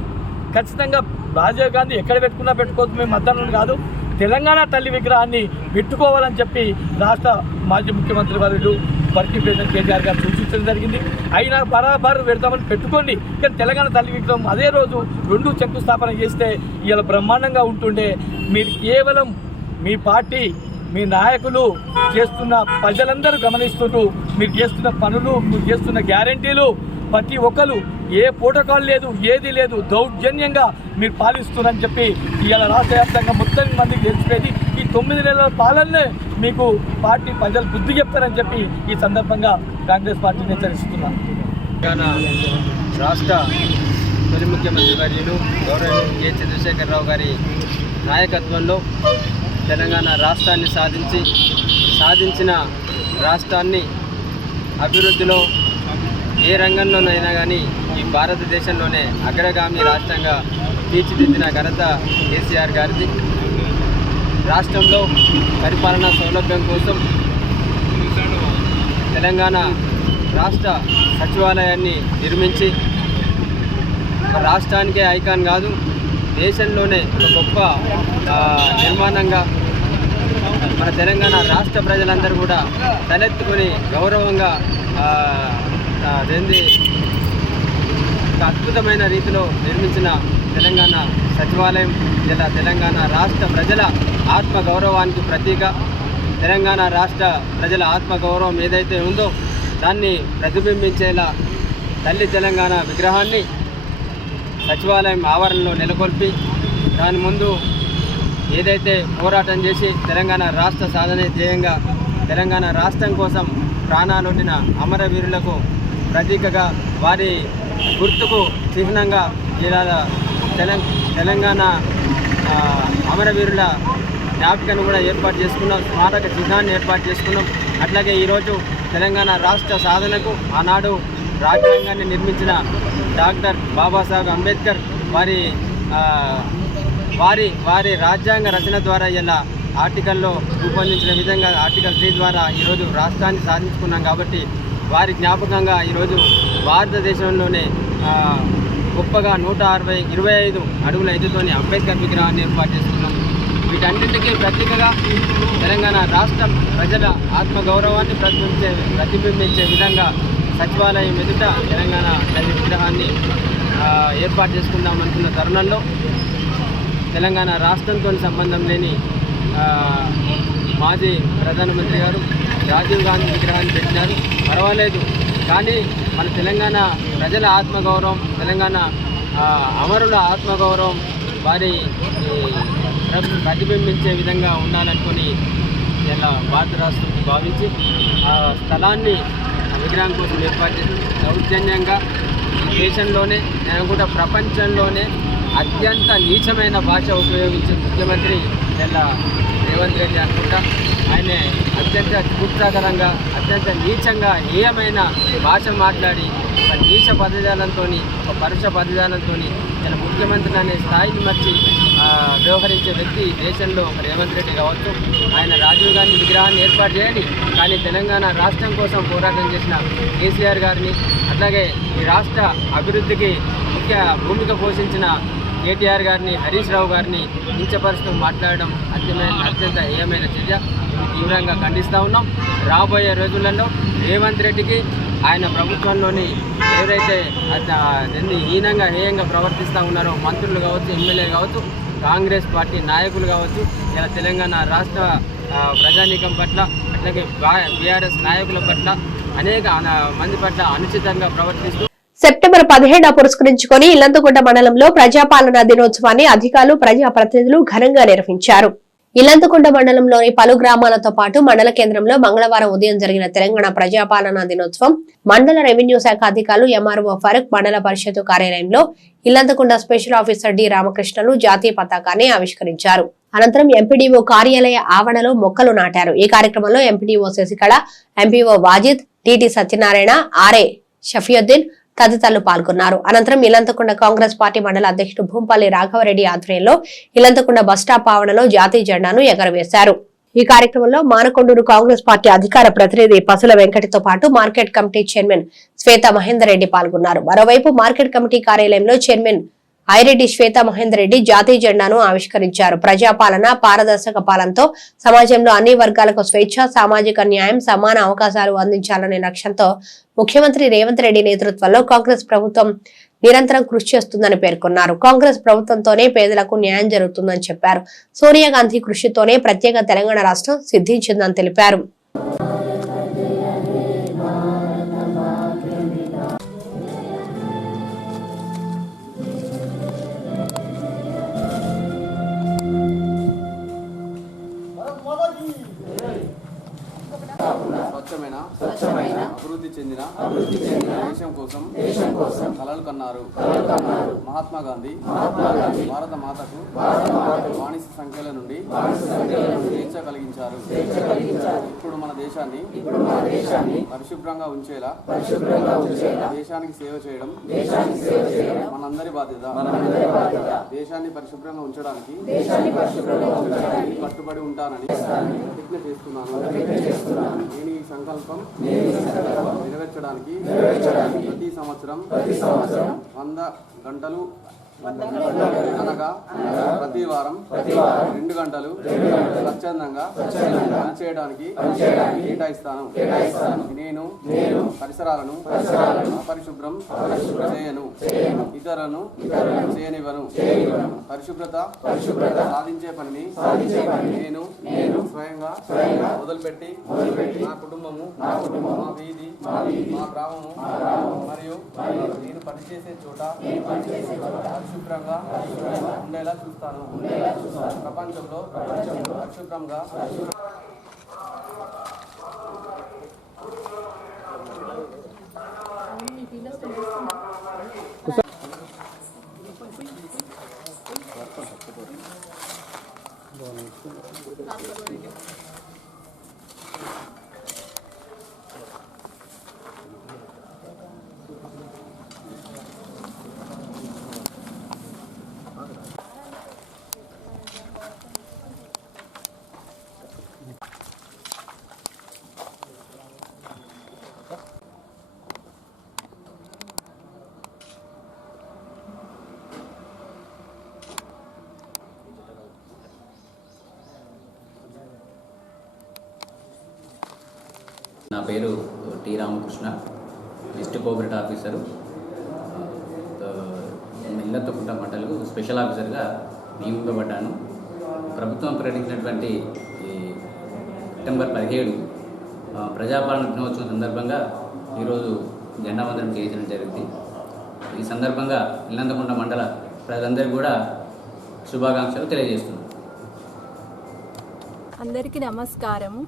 ఖచ్చితంగా రాజీవ్ గాంధీ ఎక్కడ పెట్టుకున్నా పెట్టుకోవచ్చు, మేము మద్దతు కాదు, తెలంగాణ తల్లి విగ్రహాన్ని పెట్టుకోవాలని చెప్పి రాష్ట్ర మాజీ ముఖ్యమంత్రి వర్యులు వర్కింగ్ ప్రెసిడెంట్ కేటీఆర్ గారు సూచించడం జరిగింది. అయినా బరాబర్ పెడతామని పెట్టుకోండి, కానీ తెలంగాణ తల్లి విగ్రహం అదే రోజు 2 శంకుస్థాపన చేస్తే ఇలా బ్రహ్మాండంగా ఉంటుండే. మీరు కేవలం మీ పార్టీ మీ నాయకులు చేస్తున్న ప్రజలందరూ గమనిస్తుంటూ మీరు చేస్తున్న పనులు, మీరు చేస్తున్న గ్యారంటీలు ప్రతి ఒక్కరు ఏ ప్రోటోకాల్ లేదు, ఏది లేదు, దౌర్జన్యంగా మీరు పాలిస్తున్నారని చెప్పి ఇవాళ రాష్ట్ర వ్యాప్తంగా మొత్తం మందికి తెలిసిపోయింది. ఈ 9 నెలల పాలననే మీకు పార్టీ ప్రజలు బుద్ధి చెప్తారని చెప్పి ఈ సందర్భంగా కాంగ్రెస్ పార్టీని హెచ్చరిస్తున్నారు. రాష్ట్ర తొలి ముఖ్యమంత్రి వర్యులు గౌరవనీయులు కె చంద్రశేఖరరావు గారి నాయకత్వంలో తెలంగాణ రాష్ట్రాన్ని సాధించిన రాష్ట్రాన్ని అభివృద్ధిలో ఏ రంగంలోనైనా కానీ ఈ భారతదేశంలోనే అగ్రగామి రాష్ట్రంగా తీర్చిదిద్దిన ఘనత కేసీఆర్ గారిది. రాష్ట్రంలో పరిపాలనా సౌలభ్యం కోసం తెలంగాణ రాష్ట్ర సచివాలయాన్ని నిర్మించి రాష్ట్రానికే ఐకాన్ కాదు, దేశంలోనే ఒక గొప్ప నిర్మాణంగా మన తెలంగాణ రాష్ట్ర ప్రజలందరూ కూడా తలెత్తుకొని గౌరవంగా అద్భుతమైన రీతిలో నిర్మించిన తెలంగాణ సచివాలయం ఇలా తెలంగాణ రాష్ట్ర ప్రజల ఆత్మగౌరవానికి ప్రతీక. తెలంగాణ రాష్ట్ర ప్రజల ఆత్మగౌరవం ఏదైతే ఉందో దాన్ని ప్రతిబింబించేలా తల్లి తెలంగాణ విగ్రహాన్ని సచివాలయం ఆవరణలో నెలకొల్పి దాని ముందు ఏదైతే పోరాటం చేసి తెలంగాణ రాష్ట్ర సాధనే ధ్యేయంగా తెలంగాణ రాష్ట్రం కోసం ప్రాణాలొడ్డిన అమరవీరులకు ప్రతీకగా వారి గుర్తుకు చిహ్నంగా ఇలా తెలంగాణ అమరవీరుల జ్ఞాపికను కూడా ఏర్పాటు చేసుకున్నాం, స్మారక చిహ్నాన్ని ఏర్పాటు చేసుకున్నాం. అట్లాగే ఈరోజు తెలంగాణ రాష్ట్ర సాధనకు ఆనాడు రాజ్యాంగాన్ని నిర్మించిన డాక్టర్ బాబాసాహెబ్ అంబేద్కర్ వారి రాజ్యాంగ రచన ద్వారా ఇలా ఆర్టికల్లో రూపొందించిన విధంగా ఆర్టికల్ 3 ద్వారా ఈరోజు రాష్ట్రాన్ని సాధించుకున్నాం. కాబట్టి వారి జ్ఞాపకంగా ఈరోజు భారతదేశంలోనే గొప్పగా 125 అడుగుల ఎత్తుతోని అంబేద్కర్ విగ్రహాన్ని ఏర్పాటు చేసుకున్నాం. వీటన్నింటికీ ప్రతీకగా తెలంగాణ రాష్ట్రం ప్రజల ఆత్మగౌరవాన్ని ప్రతిబింబించే విధంగా సచివాలయం ఎదుట తెలంగాణ తల్లి విగ్రహాన్ని ఏర్పాటు చేసుకుందాం అనుకున్న తరుణంలో తెలంగాణ రాష్ట్రంతో సంబంధం లేని మాజీ ప్రధానమంత్రి గారు రాజీవ్ గాంధీ విగ్రహాన్ని పెట్టినారు. పర్వాలేదు, కానీ మన తెలంగాణ ప్రజల ఆత్మగౌరవం, తెలంగాణ అమరుల ఆత్మగౌరవం వారి ప్రతిబింబించే విధంగా ఉండాలనుకొని ఇలా భారత రాష్ట్రం భావించి ఆ స్థలాన్ని విగ్రహం కోసం ఏర్పాటు చేసి దౌర్జన్యంగా ఈ దేశంలోనే, నేను కూడా ప్రపంచంలోనే అత్యంత నీచమైన భాష ఉపయోగించే ముఖ్యమంత్రి ఇలా రేవంత్ రెడ్డి అనుకుంటా. ఆయనే అత్యంత కుట్రకరంగా, అత్యంత నీచంగా హేయమైన భాష మాట్లాడి ఒక నీచ పదజాలంతో, ఒక పరుష పదజాలంతో ఇలా ముఖ్యమంత్రి అనే స్థాయిని మర్చి వ్యవహరించే వ్యక్తి దేశంలో రేవంత్ రెడ్డి కావచ్చు. ఆయన రాజీవ్ గాంధీ విగ్రహాన్ని ఏర్పాటు చేయాలి, కానీ తెలంగాణ రాష్ట్రం కోసం పోరాటం చేసిన కేసీఆర్ గారిని, అట్లాగే ఈ రాష్ట్ర అభివృద్ధికి ముఖ్య భూమిక పోషించిన కేటీఆర్ గారిని, హరీష్ రావు గారిని కించపరుస్తూ మాట్లాడడం అత్యంత హేయమైన చర్య. తీవ్రంగా ఖండిస్తూ ఉన్నాం. రాబోయే రోజులలో రేవంత్ రెడ్డికి ఆయన ప్రభుత్వంలోని ఎవరైతే హేయంగా ప్రవర్తిస్తూ ఉన్నారో మంత్రులు కావచ్చు, ఎమ్మెల్యేలు కావచ్చు, కాంగ్రెస్ పార్టీ నాయకులు కావచ్చు, ఇలా తెలంగాణ రాష్ట్ర ప్రజానీకం పట్ల, అట్లాగే బీఆర్ఎస్ నాయకుల పట్ల, అనేక మంది పట్ల అనుచితంగా ప్రవర్తిస్తూ సెప్టెంబర్ 17 పురస్కరించుకొని ఇల్లంతకుంట మండలంలో ప్రజాపాలనా దినోత్సవాన్ని అధికారులు, ప్రజాప్రతినిధులు ఘనంగా నిర్వహించారు. ఇల్లంతకుంట మండలంలోని పలు గ్రామాలతో పాటు మండల కేంద్రంలో మంగళవారం ఉదయం జరిగిన తెలంగాణ ప్రజాపాలనా దినోత్సవం మండల రెవెన్యూ శాఖ అధికారులు ఎంఆర్ఓ ఫరూక్, మండల పరిషత్ కార్యాలయంలో ఇల్లంతకుంట స్పెషల్ ఆఫీసర్ డి రామకృష్ణలు జాతీయ పతాకాన్ని ఆవిష్కరించారు. అనంతరం ఎంపీడీఓ కార్యాలయ ఆవరణలో మొక్కలు నాటారు. ఈ కార్యక్రమంలో MPDO Shashikala, MPO Wajid, TT Satyanarayana, RA Shafiuddin తదితరులు పాల్గొన్నారు. అనంతరం ఇల్లంతకుంట కాంగ్రెస్ పార్టీ మండల అధ్యక్షుడు భూంపల్లి రాఘవరెడ్డి ఆధ్వర్యంలో ఇల్లంతకుంట బస్టాప్ ఆవరణలో జాతీయ జెండాను ఎగరవేశారు. ఈ కార్యక్రమంలో మానకొండూరు కాంగ్రెస్ పార్టీ అధికార ప్రతినిధి పసుల వెంకటితో పాటు మార్కెట్ కమిటీ చైర్మన్ శ్వేత మహేందర్ రెడ్డి పాల్గొన్నారు. మరోవైపు మార్కెట్ కమిటీ కార్యాలయంలో చైర్మన్ ఐరెడ్డి శ్వేత మహేందర్ రెడ్డి జాతీయ జెండాను ఆవిష్కరించారు. ప్రజాపాలన, పారదర్శక పాలనతో సమాజంలో అన్ని వర్గాలకు స్వేచ్ఛ, సామాజిక న్యాయం, సమాన అవకాశాలు అందించాలనే లక్ష్యంతో ముఖ్యమంత్రి రేవంత్ రెడ్డి నేతృత్వంలో కాంగ్రెస్ ప్రభుత్వం నిరంతరం కృషి చేస్తుందని పేర్కొన్నారు. కాంగ్రెస్ ప్రభుత్వంతోనే పేదలకు న్యాయం జరుగుతుందని చెప్పారు. సోనియా గాంధీ కృషితోనే ప్రత్యేక తెలంగాణ రాష్ట్రం సిద్ధించిందని తెలిపారు. స్వచ్ఛమైన అభివృద్ధి చెందిన దేశం కోసం కలలు కన్నారు. మహాత్మా గాంధీ భారత మాతకు బానిస సంఖ్యల నుండి స్వేచ్ఛ కలిగించారు. ఇప్పుడు మన దేశాన్ని పరిశుభ్రంగా ఉంచేలా దేశానికి సేవ చేయడం మనందరి బాధ్యత. దేశాన్ని పరిశుభ్రంగా ఉంచడానికి కట్టుబడి ఉంటానని ప్రతిజ్ఞ చేస్తున్నాను. నేను ఈ సంకల్పం నెరవేర్చడానికి ప్రతి సంవత్సరం 100 గంటలు అనగా ప్రతి వారం 2 గంటలు స్వచ్ఛందంగా పనిచేయడానికి కేటాయిస్తాను. నేను పరిసరాలను అపరిశుభ్రం చేయను, ఇతరులను చేయనివ్వను. పరిశుభ్రత సాధించే పనిని నేను స్వయంగా మొదలుపెట్టి నా కుటుంబము, మా వీధి, మా గ్రామము మరియు నేను పనిచేసే చోట పరిశుభ్రంగా ఉండేలా చూస్తాను. ప్రపంచంలో పరిశుభ్రంగా నా పేరు T Ramakrishna, district cooperative officer, Illanthakunta మండలకు స్పెషల్ ఆఫీసర్గా నియమింపబడ్డాను. ప్రభుత్వం ప్రకటించినటువంటి సెప్టెంబర్ 17 ప్రజాపాలన దినోత్సవం సందర్భంగా ఈరోజు జెండా వందనం చేయడం జరిగింది. ఈ సందర్భంగా ఇల్లంతకుంట మండల ప్రజలందరికీ కూడా శుభాకాంక్షలు తెలియజేస్తున్నాను. అందరికీ నమస్కారము.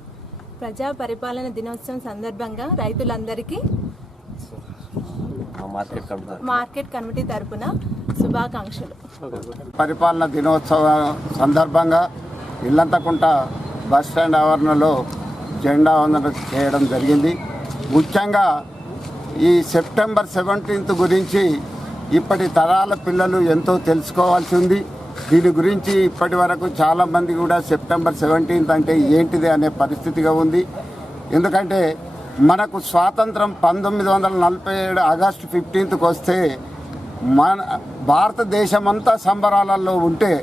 ప్రజా పరిపాలన దినోత్సవం సందర్భంగా రైతులందరికీ మార్కెట్ కమిటీ తరపున శుభాకాంక్షలు. పరిపాలన దినోత్సవం సందర్భంగా ఇల్లంతకుంట బస్టాండ్ ఆవరణలో జెండా వందనం చేయడం జరిగింది. ముఖ్యంగా ఈ సెప్టెంబర్ 17 గురించి ఇప్పటి తరాల పిల్లలు ఎంతో తెలుసుకోవాల్సి ఉంది. దీని గురించి ఇప్పటి వరకు చాలామంది కూడా సెప్టెంబర్ 17 అంటే ఏంటిది అనే పరిస్థితిగా ఉంది. ఎందుకంటే మనకు స్వాతంత్రం 1947 ఆగస్టు 15కు వస్తే మన భారతదేశమంతా సంబరాలలో ఉంటే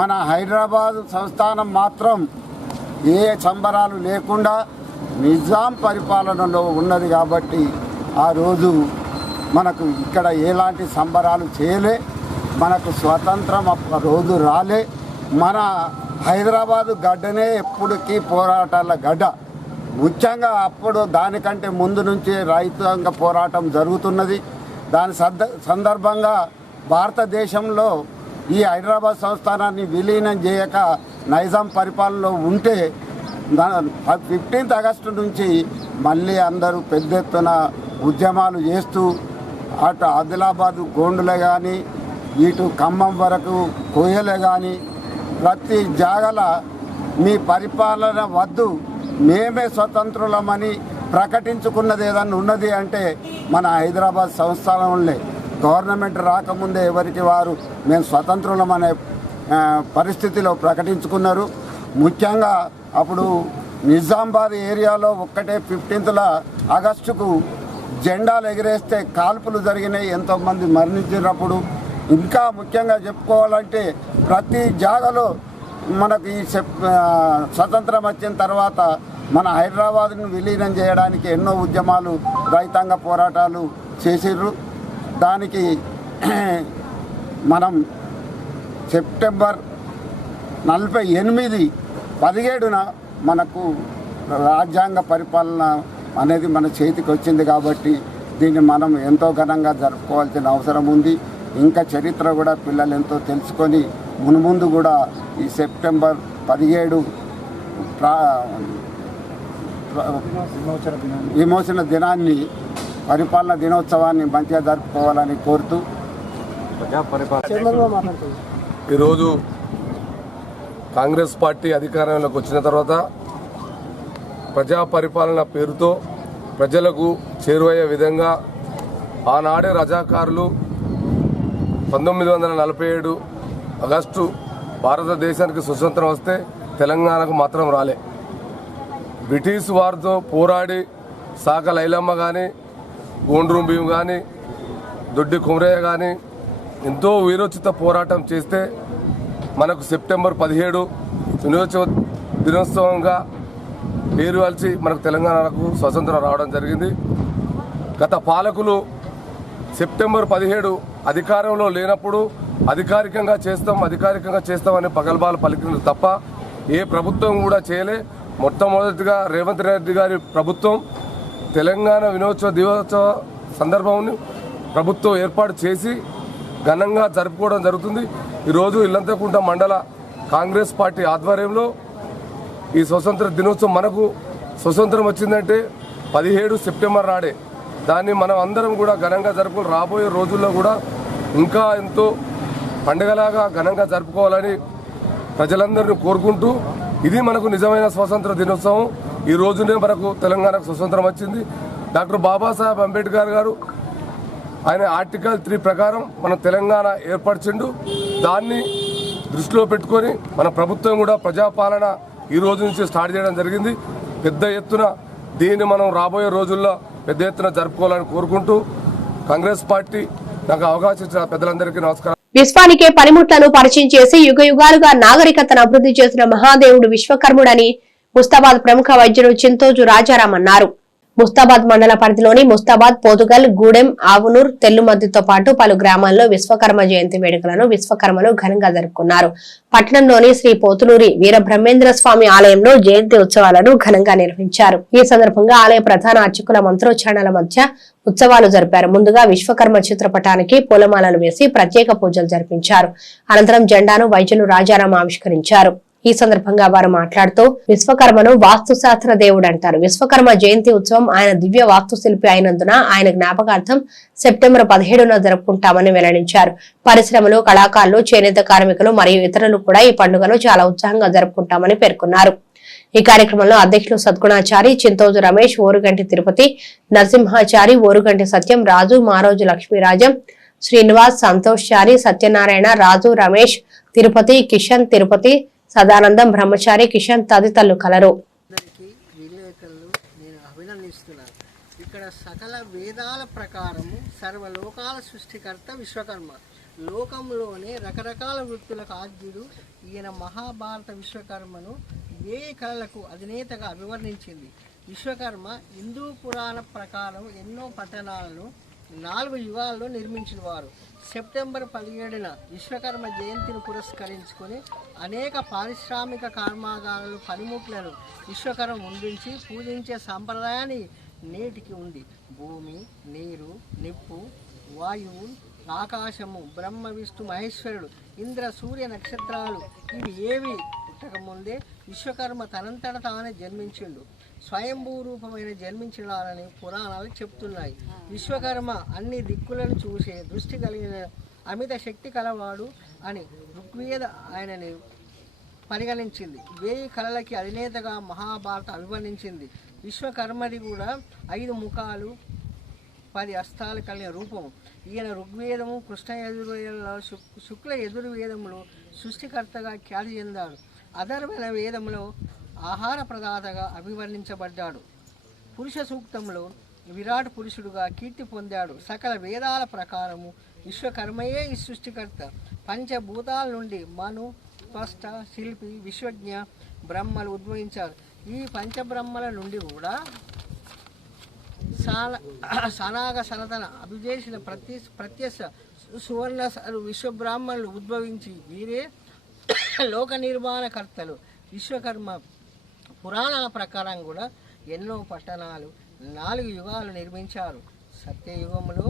మన హైదరాబాద్ సంస్థానం మాత్రం ఏ సంబరాలు లేకుండా నిజాం పరిపాలనలో ఉన్నది. కాబట్టి ఆ రోజు మనకు ఇక్కడ ఎలాంటి సంబరాలు చేయలే, మనకు స్వతంత్రం ఆ రోజు రాలే. మన హైదరాబాదు గడ్డనే ఎప్పటికీ పోరాటాల గడ్డ. ముఖ్యంగా అప్పుడు దానికంటే ముందు నుంచి రైతాంగ పోరాటం జరుగుతున్నది. దాని సందర్భంగా భారతదేశంలో ఈ హైదరాబాద్ సంస్థానాన్ని విలీనం చేయక నైజాం పరిపాలనలో ఉంటే 15 ఆగస్టు నుంచి మళ్ళీ అందరూ పెద్ద ఎత్తున ఉద్యమాలు చేస్తూ అటు ఆదిలాబాదు గోండులే కానీ ఇటు ఖమ్మం వరకు కోయలే కానీ ప్రతి జాగల మీ పరిపాలన వద్దు, మేమే స్వతంత్రులమని ప్రకటించుకున్నది ఏదన్నా ఉన్నది అంటే మన హైదరాబాద్ సంస్థానంలో గవర్నమెంట్ రాకముందే ఎవరికి వారు మేము స్వతంత్రులమనే పరిస్థితిలో ప్రకటించుకున్నారు. ముఖ్యంగా అప్పుడు నిజామాబాద్ ఏరియాలో ఒక్కటే 15 ఆగస్టుకు జెండాలు ఎగిరేస్తే కాల్పులు జరిగినాయి, ఎంతోమంది మరణించినప్పుడు. ఇంకా ముఖ్యంగా చెప్పుకోవాలంటే ప్రతి జాగలో మనకు ఈ స్వతంత్రం వచ్చిన తర్వాత మన హైదరాబాద్ను విలీనం చేయడానికి ఎన్నో ఉద్యమాలు రైతాంగ పోరాటాలు చేసిర్రు. దానికి మనం సెప్టెంబర్ 48 17న మనకు రాజ్యాంగ పరిపాలన అనేది మన చేతికి వచ్చింది. కాబట్టి దీన్ని మనం ఎంతో ఘనంగా జరుపుకోవాల్సిన అవసరం ఉంది. ఇంకా చరిత్ర కూడా పిల్లలు ఎంతో తెలుసుకొని మున్ముందు కూడా ఈ సెప్టెంబర్ 17 విమోచన దినాన్ని పరిపాలన దినోత్సవాన్ని మంచిగా జరుపుకోవాలని కోరుతూ ఈరోజు కాంగ్రెస్ పార్టీ అధికారంలోకి వచ్చిన తర్వాత ప్రజా పరిపాలన పేరుతో ప్రజలకు చేరువయ్యే విధంగా ఆనాడే రజాకారులు 1947 ఆగస్టు భారతదేశానికి స్వతంత్రం వస్తే తెలంగాణకు మాత్రం రాలే. బ్రిటిష్ వారితో పోరాడి సాక లైలమ్మ కానీ, గోండ్రూం భీమ్ కానీ, దొడ్డి కుమరయ్య కానీ ఎంతో వీరోచిత పోరాటం చేస్తే మనకు సెప్టెంబర్ 17 దినోత్సవంగా పేరు వల్చి మనకు తెలంగాణకు స్వతంత్రం రావడం జరిగింది. గత పాలకులు సెప్టెంబర్ 17 అధికారంలో లేనప్పుడు అధికారికంగా చేస్తామని పగల్బాలు పలికినది తప్ప ఏ ప్రభుత్వం కూడా చేయలే. మొట్టమొదటిగా రేవంత్ రెడ్డి గారి ప్రభుత్వం తెలంగాణ దినోత్సవ సందర్భంను ప్రభుత్వం ఏర్పాటు చేసి ఘనంగా జరుపుకోవడం జరుగుతుంది. ఈరోజు ఇల్లంతకుంట మండల కాంగ్రెస్ పార్టీ ఆధ్వర్యంలో ఈ స్వతంత్ర దినోత్సవం మనకు స్వతంత్రం వచ్చిందంటే 17 సెప్టెంబర్ నాడే. దాన్ని మనం అందరం కూడా ఘనంగా జరుపుకుని రాబోయే రోజుల్లో కూడా ఇంకా ఎంతో పండుగలాగా ఘనంగా జరుపుకోవాలని ప్రజలందరినీ కోరుకుంటూ, ఇది మనకు నిజమైన స్వాతంత్ర దినోత్సవం. ఈ రోజునే మనకు తెలంగాణకు స్వతంత్రం వచ్చింది. డాక్టర్ బాబాసాహెబ్ అంబేద్కర్ గారు ఆయన ఆర్టికల్ 3 ప్రకారం మన తెలంగాణ ఏర్పరిచిండు. దాన్ని దృష్టిలో పెట్టుకొని మన ప్రభుత్వం కూడా ప్రజాపాలన ఈ రోజు నుంచి స్టార్ట్ చేయడం జరిగింది. పెద్ద ఎత్తున దీన్ని మనం రాబోయే రోజుల్లో పెద్ద ఎత్తున జరుపుకోవాలని కోరుకుంటూ కాంగ్రెస్ పార్టీ నాకు అవకాశం ఇచ్చిన పెద్దలందరికీ నమస్కారం. విశ్వానికే పనిముట్లను పరిచయం చేసి యుగ యుగాలుగా నాగరికతను అభివృద్ధి చేసిన మహాదేవుడు విశ్వకర్ముడని ముస్తాబాద్ ప్రముఖ వైద్యుడు చింతోజు రాజారాం అన్నారు. ముస్తాబాద్ మండల పరిధిలోని ముస్తాబాద్, పోతుగల్, గూడెం, ఆవునూర్, తెల్లుమద్దితో పాటు పలు గ్రామాల్లో విశ్వకర్మ జయంతి వేడుకలను విశ్వకర్మలు ఘనంగా జరుపుకున్నారు. పట్టణంలోని శ్రీ పోతులూరి వీరబ్రహ్మేంద్ర స్వామి ఆలయంలో జయంతి ఉత్సవాలను ఘనంగా నిర్వహించారు. ఈ సందర్భంగా ఆలయ ప్రధాన అర్చకుల మంత్రోచ్చారణల మధ్య ఉత్సవాలు జరిపారు. ముందుగా విశ్వకర్మ చిత్రపటానికి పూలమాలలు వేసి ప్రత్యేక పూజలు జరిపించారు. అనంతరం జెండాను వైద్యులు రాజారాం ఆవిష్కరించారు. ఈ సందర్భంగా వారు మాట్లాడుతూ విశ్వకర్మను వాస్తుశాస్త్ర దేవుడు అంటారు. విశ్వకర్మ జయంతి ఉత్సవం ఆయన దివ్య వాస్తుశిల్పి అయినందున ఆయన జ్ఞాపకార్థం సెప్టెంబర్ 17న జరుపుకుంటామని వెల్లడించారు. పరిశ్రమలు, కళాకారులు, చేనేత కార్మికులు మరియు ఇతరులు కూడా ఈ పండుగను చాలా ఉత్సాహంగా జరుపుకుంటామని పేర్కొన్నారు. ఈ కార్యక్రమంలో అధ్యక్షులు సద్గుణాచారి, చింతోజు రమేష్, ఓరుగంటి తిరుపతి, నరసింహాచారి, ఓరుగంటి సత్యం, రాజు, మారోజు లక్ష్మీరాజం, శ్రీనివాస్, సంతోష్ చారి, సత్యనారాయణ, రాజు, రమేష్ తిరుపతి, కిషన్ తిరుపతి, సదానందం, బ్రహ్మచారి, కిషన్ తదితరులు కలరు. నేను అభినందిస్తున్నాను. ఇక్కడ సకల వేదాల ప్రకారము సర్వలోకాల సృష్టికర్త విశ్వకర్మ. లోకంలోనే రకరకాల వృత్తులకు ఆద్యుడు ఈయన. మహాభారత విశ్వకర్మను ఏ కళలకు అధినేతగా అభివర్ణించింది. విశ్వకర్మ హిందూ పురాణ ప్రకారం ఎన్నో పట్టణాలను 4 యుగాల్లో నిర్మించిన వారు. సెప్టెంబర్ 17న విశ్వకర్మ జయంతిని పురస్కరించుకొని అనేక పారిశ్రామిక కర్మాగారాలు, పనిముట్లను విశ్వకర్మ ముందుంచి పూజించే సాంప్రదాయాన్ని నేటికి ఉంది. భూమి, నీరు, నిప్పు, వాయువు, ఆకాశము, బ్రహ్మ, విష్ణు, మహేశ్వరుడు, ఇంద్ర, సూర్య, నక్షత్రాలు ఇవి ఏవి పుట్టకముందే విశ్వకర్మ తనంతట తానే జన్మించిండు. స్వయంభూ రూపమైన జన్మించాలని పురాణాలు చెప్తున్నాయి. విశ్వకర్మ అన్ని దిక్కులను చూసే దృష్టి కలిగిన అమిత శక్తి కలవాడు అని ఋగ్వేద ఆయనని పరిగణించింది. 1000 కళలకి అధినేతగా మహాభారత అభివర్ణించింది. విశ్వకర్మది కూడా 5 ముఖాలు 10 హస్తాలు కలిగిన రూపము. ఈయన ఋగ్వేదము, కృష్ణ యజుర్వేదంలో, శుక్ల యజుర్వేదములో సృష్టికర్తగా ఖ్యాతి చెందాడు. అధర్వణ వేదంలో ఆహార ప్రదాతగా అభివర్ణించబడ్డాడు. పురుష సూక్తంలో విరాట్ పురుషుడుగా కీర్తి పొందాడు. సకల వేదాల ప్రకారము విశ్వకర్మయే ఈ సృష్టికర్త. పంచభూతాల నుండి మను, స్పష్ట, శిల్పి, విశ్వజ్ఞ బ్రహ్మలు ఉద్భవించారు. ఈ పంచబ్రహ్మల నుండి కూడా సనాగ సనతన అభిజేసిన ప్రత్యక్ష సువర్ణ విశ్వబ్రాహ్మణులు ఉద్భవించి వీరే లోక నిర్మాణకర్తలు. విశ్వకర్మ పురాణాల ప్రకారం కూడా ఎన్నో పట్టణాలు, 4 యుగాలు నిర్మించారు. సత్యయుగంలో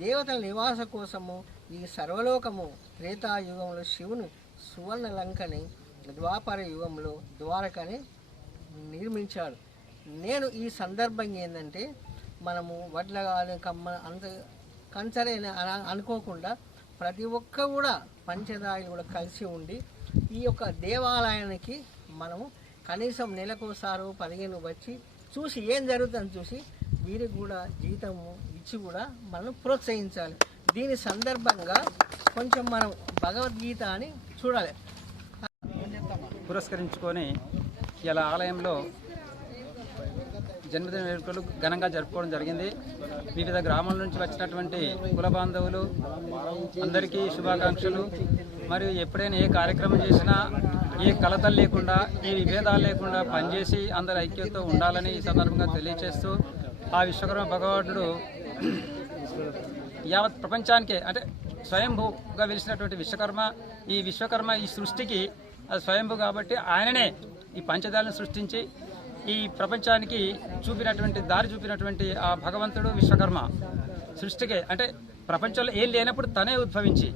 దేవతల నివాస కోసము ఈ సర్వలోకము, త్రేతాయుగంలో శివుని సువర్ణ లంకని, ద్వాపర యుగంలో ద్వారకని నిర్మించాడు. నేను ఈ సందర్భంగా ఏంటంటే మనము వడ్ల కానీ అంత కంచరైన అనుకోకుండా ప్రతి ఒక్క కూడా పంచదాయిలు కూడా కలిసి ఉండి ఈ యొక్క దేవాలయానికి మనము కనీసం నెలకోసారి 15 వచ్చి చూసి ఏం జరుగుతుందని చూసి వీరికి కూడా జీతము ఇచ్చి కూడా మనం ప్రోత్సహించాలి. దీని సందర్భంగా కొంచెం మనం భగవద్గీత అని చూడాలి. పురస్కరించుకొని ఇలా ఆలయంలో జన్మదిన వేడుకలు ఘనంగా జరుపుకోవడం జరిగింది. వివిధ గ్రామాల నుంచి వచ్చినటువంటి కుల బాంధవులు అందరికీ శుభాకాంక్షలు. మరియు ఎప్పుడైనా ఏ కార్యక్రమం చేసినా ఏ కలతలు లేకుండా, ఏ విభేదాలు లేకుండా పనిచేసి అందరు ఐక్యతతో ఉండాలని ఈ సందర్భంగా తెలియజేస్తూ, ఆ విశ్వకర్మ భగవానుడు యావత్ ప్రపంచానికే అంటే స్వయంభూగా వెలిసినటువంటి విశ్వకర్మ, ఈ విశ్వకర్మ ఈ సృష్టికి అది స్వయంభూ కాబట్టి ఆయననే ఈ పంచదాలను సృష్టించి ఈ ప్రపంచానికి దారి చూపినటువంటి ఆ భగవంతుడు విశ్వకర్మ సృష్టికే అంటే ప్రపంచంలో ఏం లేనప్పుడు తనే ఉద్భవించి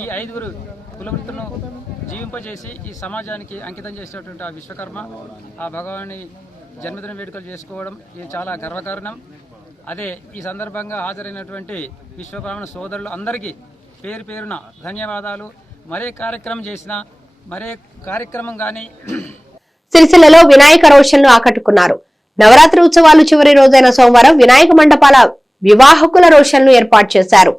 ఈ 5 కులవృత్తులను జీవింపజేసి ఈ సమాజానికి అంకితం చేసినటువంటి ఆ విశ్వకర్మ, ఆ భగవాని జన్మదిన వేడుకలు చేసుకోవడం ఇది చాలా గర్వకారణం. అదే ఈ సందర్భంగా హాజరైనటువంటి విశ్వబ్రాహ్మణ సోదరులు అందరికీ పేరు పేరున ధన్యవాదాలు. మరే కార్యక్రమం చేసినా మరే కార్యక్రమం కానీ సిరిసిల్లలో వినాయక రోషన్ను ఆకట్టుకున్నారు. నవరాత్రి ఉత్సవాలు చివరి రోజైన సోమవారం వినాయక మండపాల వివాహకుల రోషన్ను ఏర్పాటు చేశారు.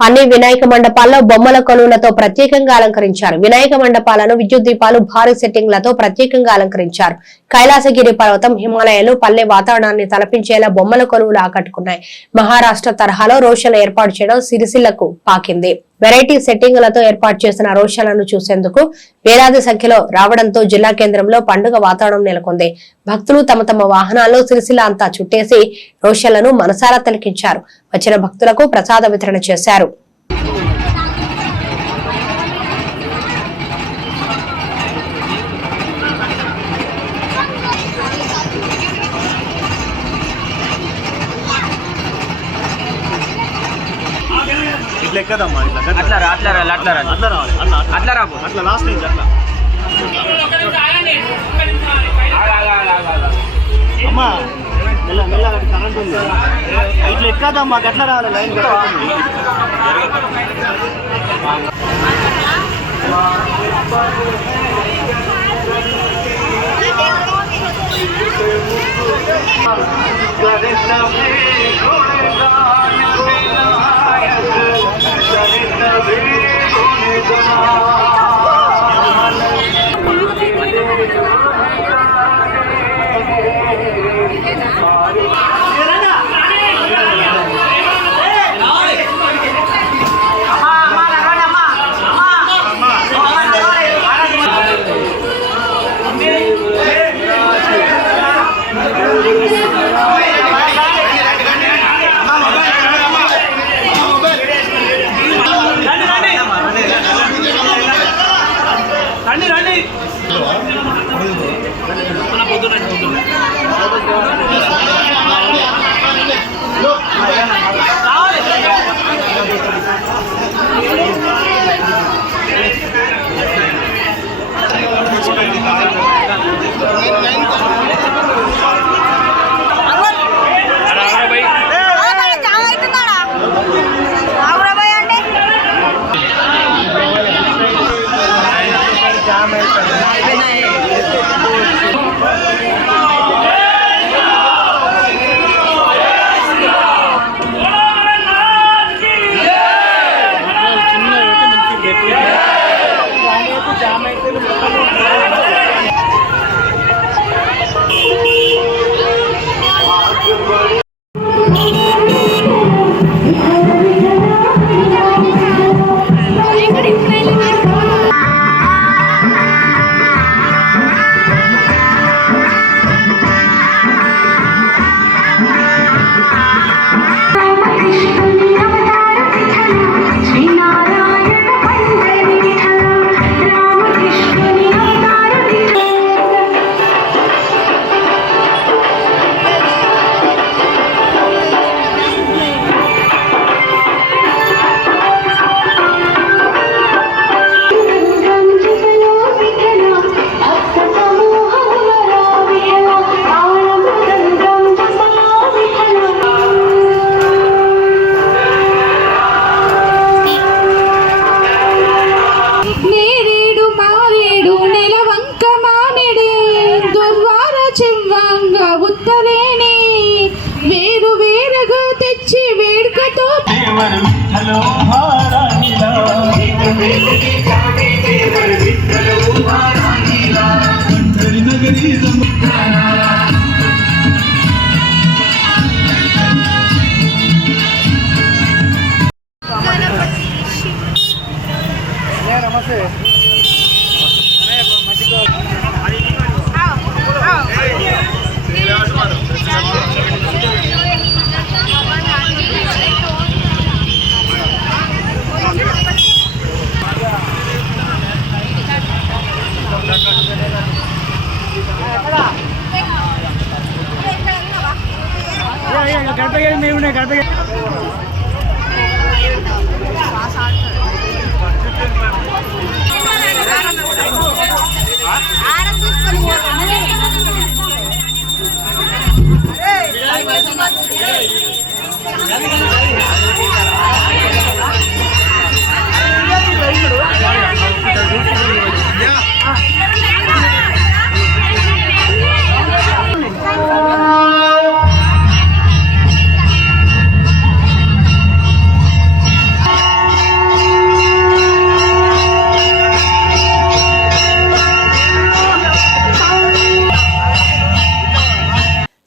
అన్ని వినాయక మండపాల్లో బొమ్మల కొలువులతో ప్రత్యేకంగా అలంకరించారు. వినాయక మండపాలను విద్యుత్ దీపాలు, భారీ సెట్టింగ్లతో ప్రత్యేకంగా అలంకరించారు. కైలాసగిరి పర్వతం, హిమాలయాలు, పల్లె వాతావరణాన్ని తలపించేలా బొమ్మల కొలువులు ఆకట్టుకున్నాయి. మహారాష్ట్ర తరహాలో రోషన్లు ఏర్పాటు చేయడం సిరిసిల్లకు పాకింది. వెరైటీ సెట్టింగులతో ఏర్పాటు చేసిన రోషాలను చూసేందుకు వేలాది సంఖ్యలో రావడంతో జిల్లా కేంద్రంలో పండుగ వాతావరణం నెలకొంది. భక్తులు తమ తమ వాహనాల్లో సిరిసిల్ల అంతా చుట్టేసి రోషాలను మనసారా తిలకించారు. వచ్చిన భక్తులకు ప్రసాద వితరణ చేశారు. అమ్మా కరెంట్ ఉంది ఇట్లా ఎక్కదమ్మా గట్ల రావాలి లైన్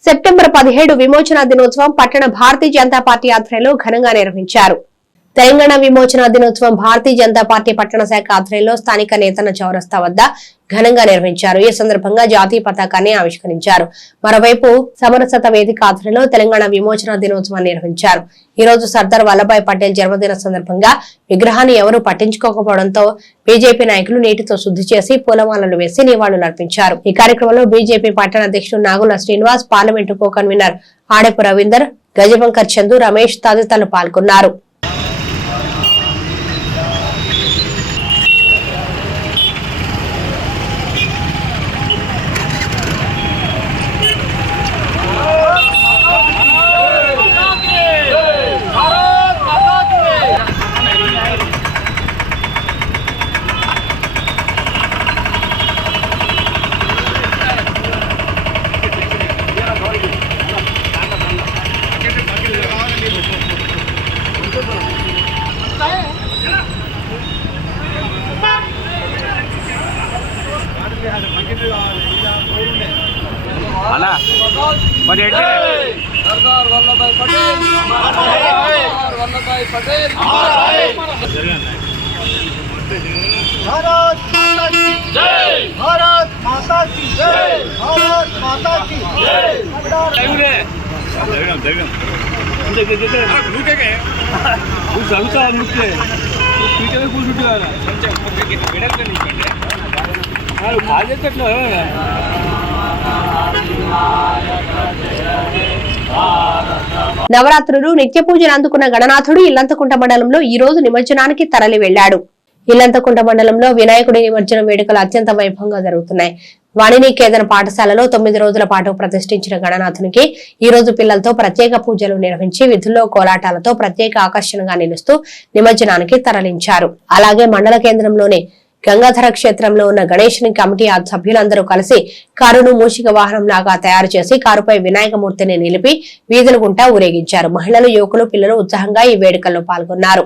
సెప్టెంబర్ 17 విమోచన దినోత్సవం పట్టణ భారతీయ జనతా పార్టీ ఆధ్వర్యంలో ఘనంగా నిర్వహించారు. తెలంగాణ విమోచన దినోత్సవం భారతీయ జనతా పార్టీ పట్టణ శాఖ ఆధ్వర్యంలో స్థానిక నేతన్న చౌరస్తా వద్ద ఘనంగా నిర్వహించారు. ఈ సందర్భంగా జాతీయ పతాకాన్ని ఆవిష్కరించారు. మరోవైపు సమరసత వేదిక ఆధ్వర్యంలో తెలంగాణ విమోచన దినోత్సవాన్ని నిర్వహించారు. ఈ రోజు సర్దార్ వల్లభాయ్ పటేల్ జన్మదిన సందర్భంగా విగ్రహాన్ని ఎవరూ పట్టించుకోకపోవడంతో బీజేపీ నాయకులు నీటితో శుద్ధి చేసి పూలమాలలు వేసి నివాళులర్పించారు. ఈ కార్యక్రమంలో బీజేపీ పట్టణ అధ్యక్షుడు Nagula Srinivas, parliament co convener Adapu Ravinder, Gajabankar Chandu, Ramesh తదితరులు పాల్గొన్నారు. सरदार वल्लभाई पटेल, सरदार वल्लभाई पटेल, भारत माता की जय, भारत माता की जय, भारत माता की जय. నవరాత్రులు నిత్య పూజలు అందుకున్న గణనాథుడు ఇల్లంతకుంట మండలంలో ఈ రోజు నిమజ్జనానికి తరలి వెళ్లాడు. ఇల్లంతకుంట మండలంలో వినాయకుడి నిమజ్జనం వేడుకలు అత్యంత వైభవంగా జరుగుతున్నాయి. వాణినికేతన పాఠశాలలో 9 రోజుల పాటు ప్రతిష్ఠించిన గణనాథునికి ఈ రోజు పిల్లలతో ప్రత్యేక పూజలు నిర్వహించి విధుల్లో కోలాటాలతో ప్రత్యేక ఆకర్షణగా నిలుస్తూ నిమజ్జనానికి తరలించారు. అలాగే మండల కేంద్రంలోని గంగాధర క్షేత్రంలో ఉన్న గణేశుని కమిటీ సభ్యులందరూ కలిసి కారును మూషిక వాహనం లాగా తయారు చేసి కారుపై వినాయకమూర్తిని నిలిపి వీధుల గుంటా ఊరేగించారు. మహిళలు, యువకులు, పిల్లలు ఉత్సాహంగా ఈ వేడుకల్లో పాల్గొన్నారు.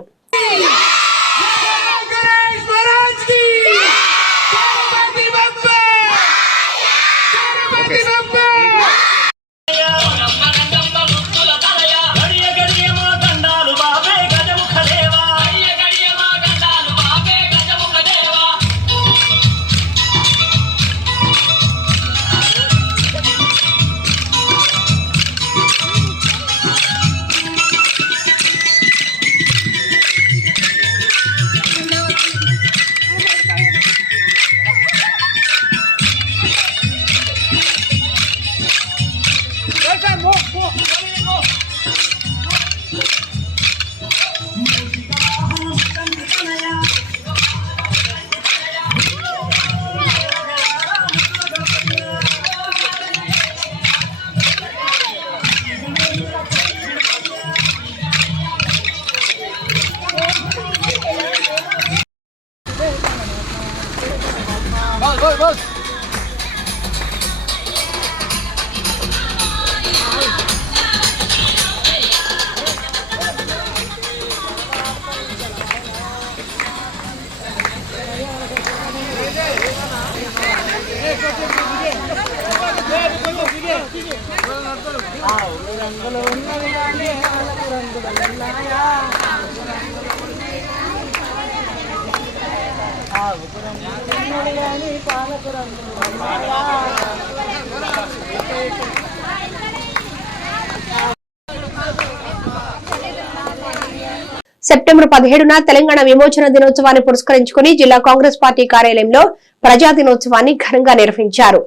సెప్టెంబర్ 17న తెలంగాణ విమోచన దినోత్సవాన్ని పురస్కరించుకుని జిల్లా కాంగ్రెస్ పార్టీ కార్యాలయంలో ప్రజా దినోత్సవాన్ని ఘనంగా నిర్వహించారు.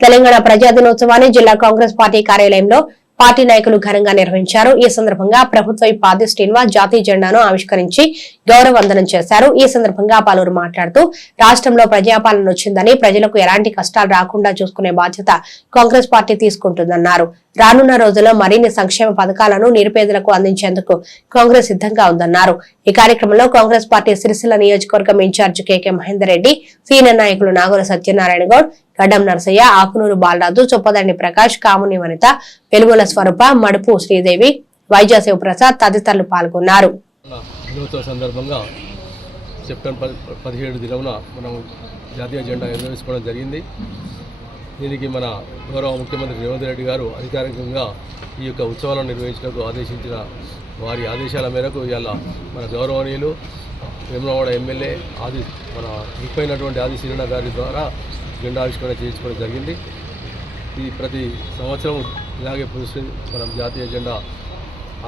తెలంగాణ ప్రజా దినోత్సవాన్ని జిల్లా కాంగ్రెస్ పార్టీ కార్యాలయంలో పార్టీ నాయకులు ఘనంగా నిర్వహించారు. ఈ సందర్భంగా ప్రభుత్వ పాది శ్రీనివాస్ జాతీయ జెండాను ఆవిష్కరించి గౌరవవందనం చేశారు. ఈ సందర్భంగా పలువురు మాట్లాడుతూ రాష్ట్రంలో ప్రజాపాలన వచ్చిందని, ప్రజలకు ఎలాంటి కష్టాలు రాకుండా చూసుకునే బాధ్యత కాంగ్రెస్ పార్టీ తీసుకుంటుందన్నారు. రానున్న రోజుల్లో మరిన్ని సంక్షేమ పథకాలను నిరుపేదలకు అందించేందుకు కాంగ్రెస్ సిద్ధంగా ఉందన్నారు. ఈ కార్యక్రమంలో కాంగ్రెస్ పార్టీ సిరిసిల్ల నియోజకవర్గం ఇన్ఛార్జ్ కేకే మహేందర్ రెడ్డి, సీనియర్ నాయకులు నాగూర సత్యనారాయణ గౌడ్, గడ్డం నరసయ్య, ఆకునూరు బాలరాజు, చొప్పదండి ప్రకాష్, కాముని వనిత, వెలుగుల స్వరూప, మడుపు శ్రీదేవి, వైద్య శివప్రసాద్ తదితరులు పాల్గొన్నారు. సందర్భంగా సెప్టెంబర్ 17 దినమున మనం జాతీయ జెండా ఎగురవేసుకోవడం జరిగింది. దీనికి మన గౌరవ ముఖ్యమంత్రి రేవంత్ రెడ్డి గారు అధికారికంగా ఈ యొక్క ఉత్సవాలను నిర్వహించడానికి ఆదేశించిన వారి ఆదేశాల మేరకు ఇవాళ మన గౌరవనీయులు వేములవాడ ఎమ్మెల్యే మన ముప్పైనటువంటి ఆది శ్రీరణ గారి ద్వారా జెండా ఆవిష్కరణ చేయించుకోవడం జరిగింది. ఈ ప్రతి సంవత్సరం ఇలాగే మనం జాతీయ జెండా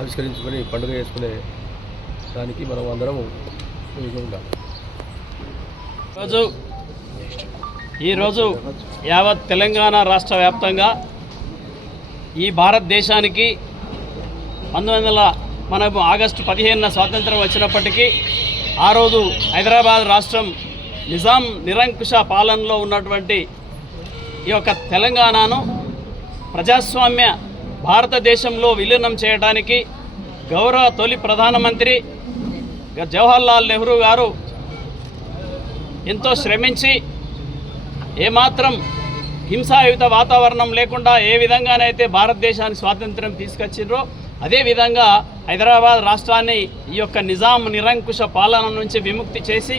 ఆవిష్కరించుకొని పండుగ చేసుకునే దానికి మనం అందరం ఉండాలి. ఈరోజు యావత్ తెలంగాణ రాష్ట్ర వ్యాప్తంగా ఈ భారతదేశానికి 1900 ఆగస్టు 15న స్వాతంత్రం వచ్చినప్పటికీ ఆ రోజు హైదరాబాద్ రాష్ట్రం నిజాం నిరంకుశ పాలనలో ఉన్నటువంటి ఈ యొక్క తెలంగాణను ప్రజాస్వామ్య భారతదేశంలో విలీనం చేయడానికి గౌరవ తొలి ప్రధానమంత్రి జవహర్లాల్ నెహ్రూ గారు ఎంతో శ్రమించి ఏమాత్రం హింసాయుత వాతావరణం లేకుండా ఏ విధంగానైతే భారతదేశానికి స్వాతంత్రం తీసుకొచ్చిండ్రో అదేవిధంగా హైదరాబాద్ రాష్ట్రాన్ని ఈ యొక్క నిజాం నిరంకుశ పాలన నుంచి విముక్తి చేసి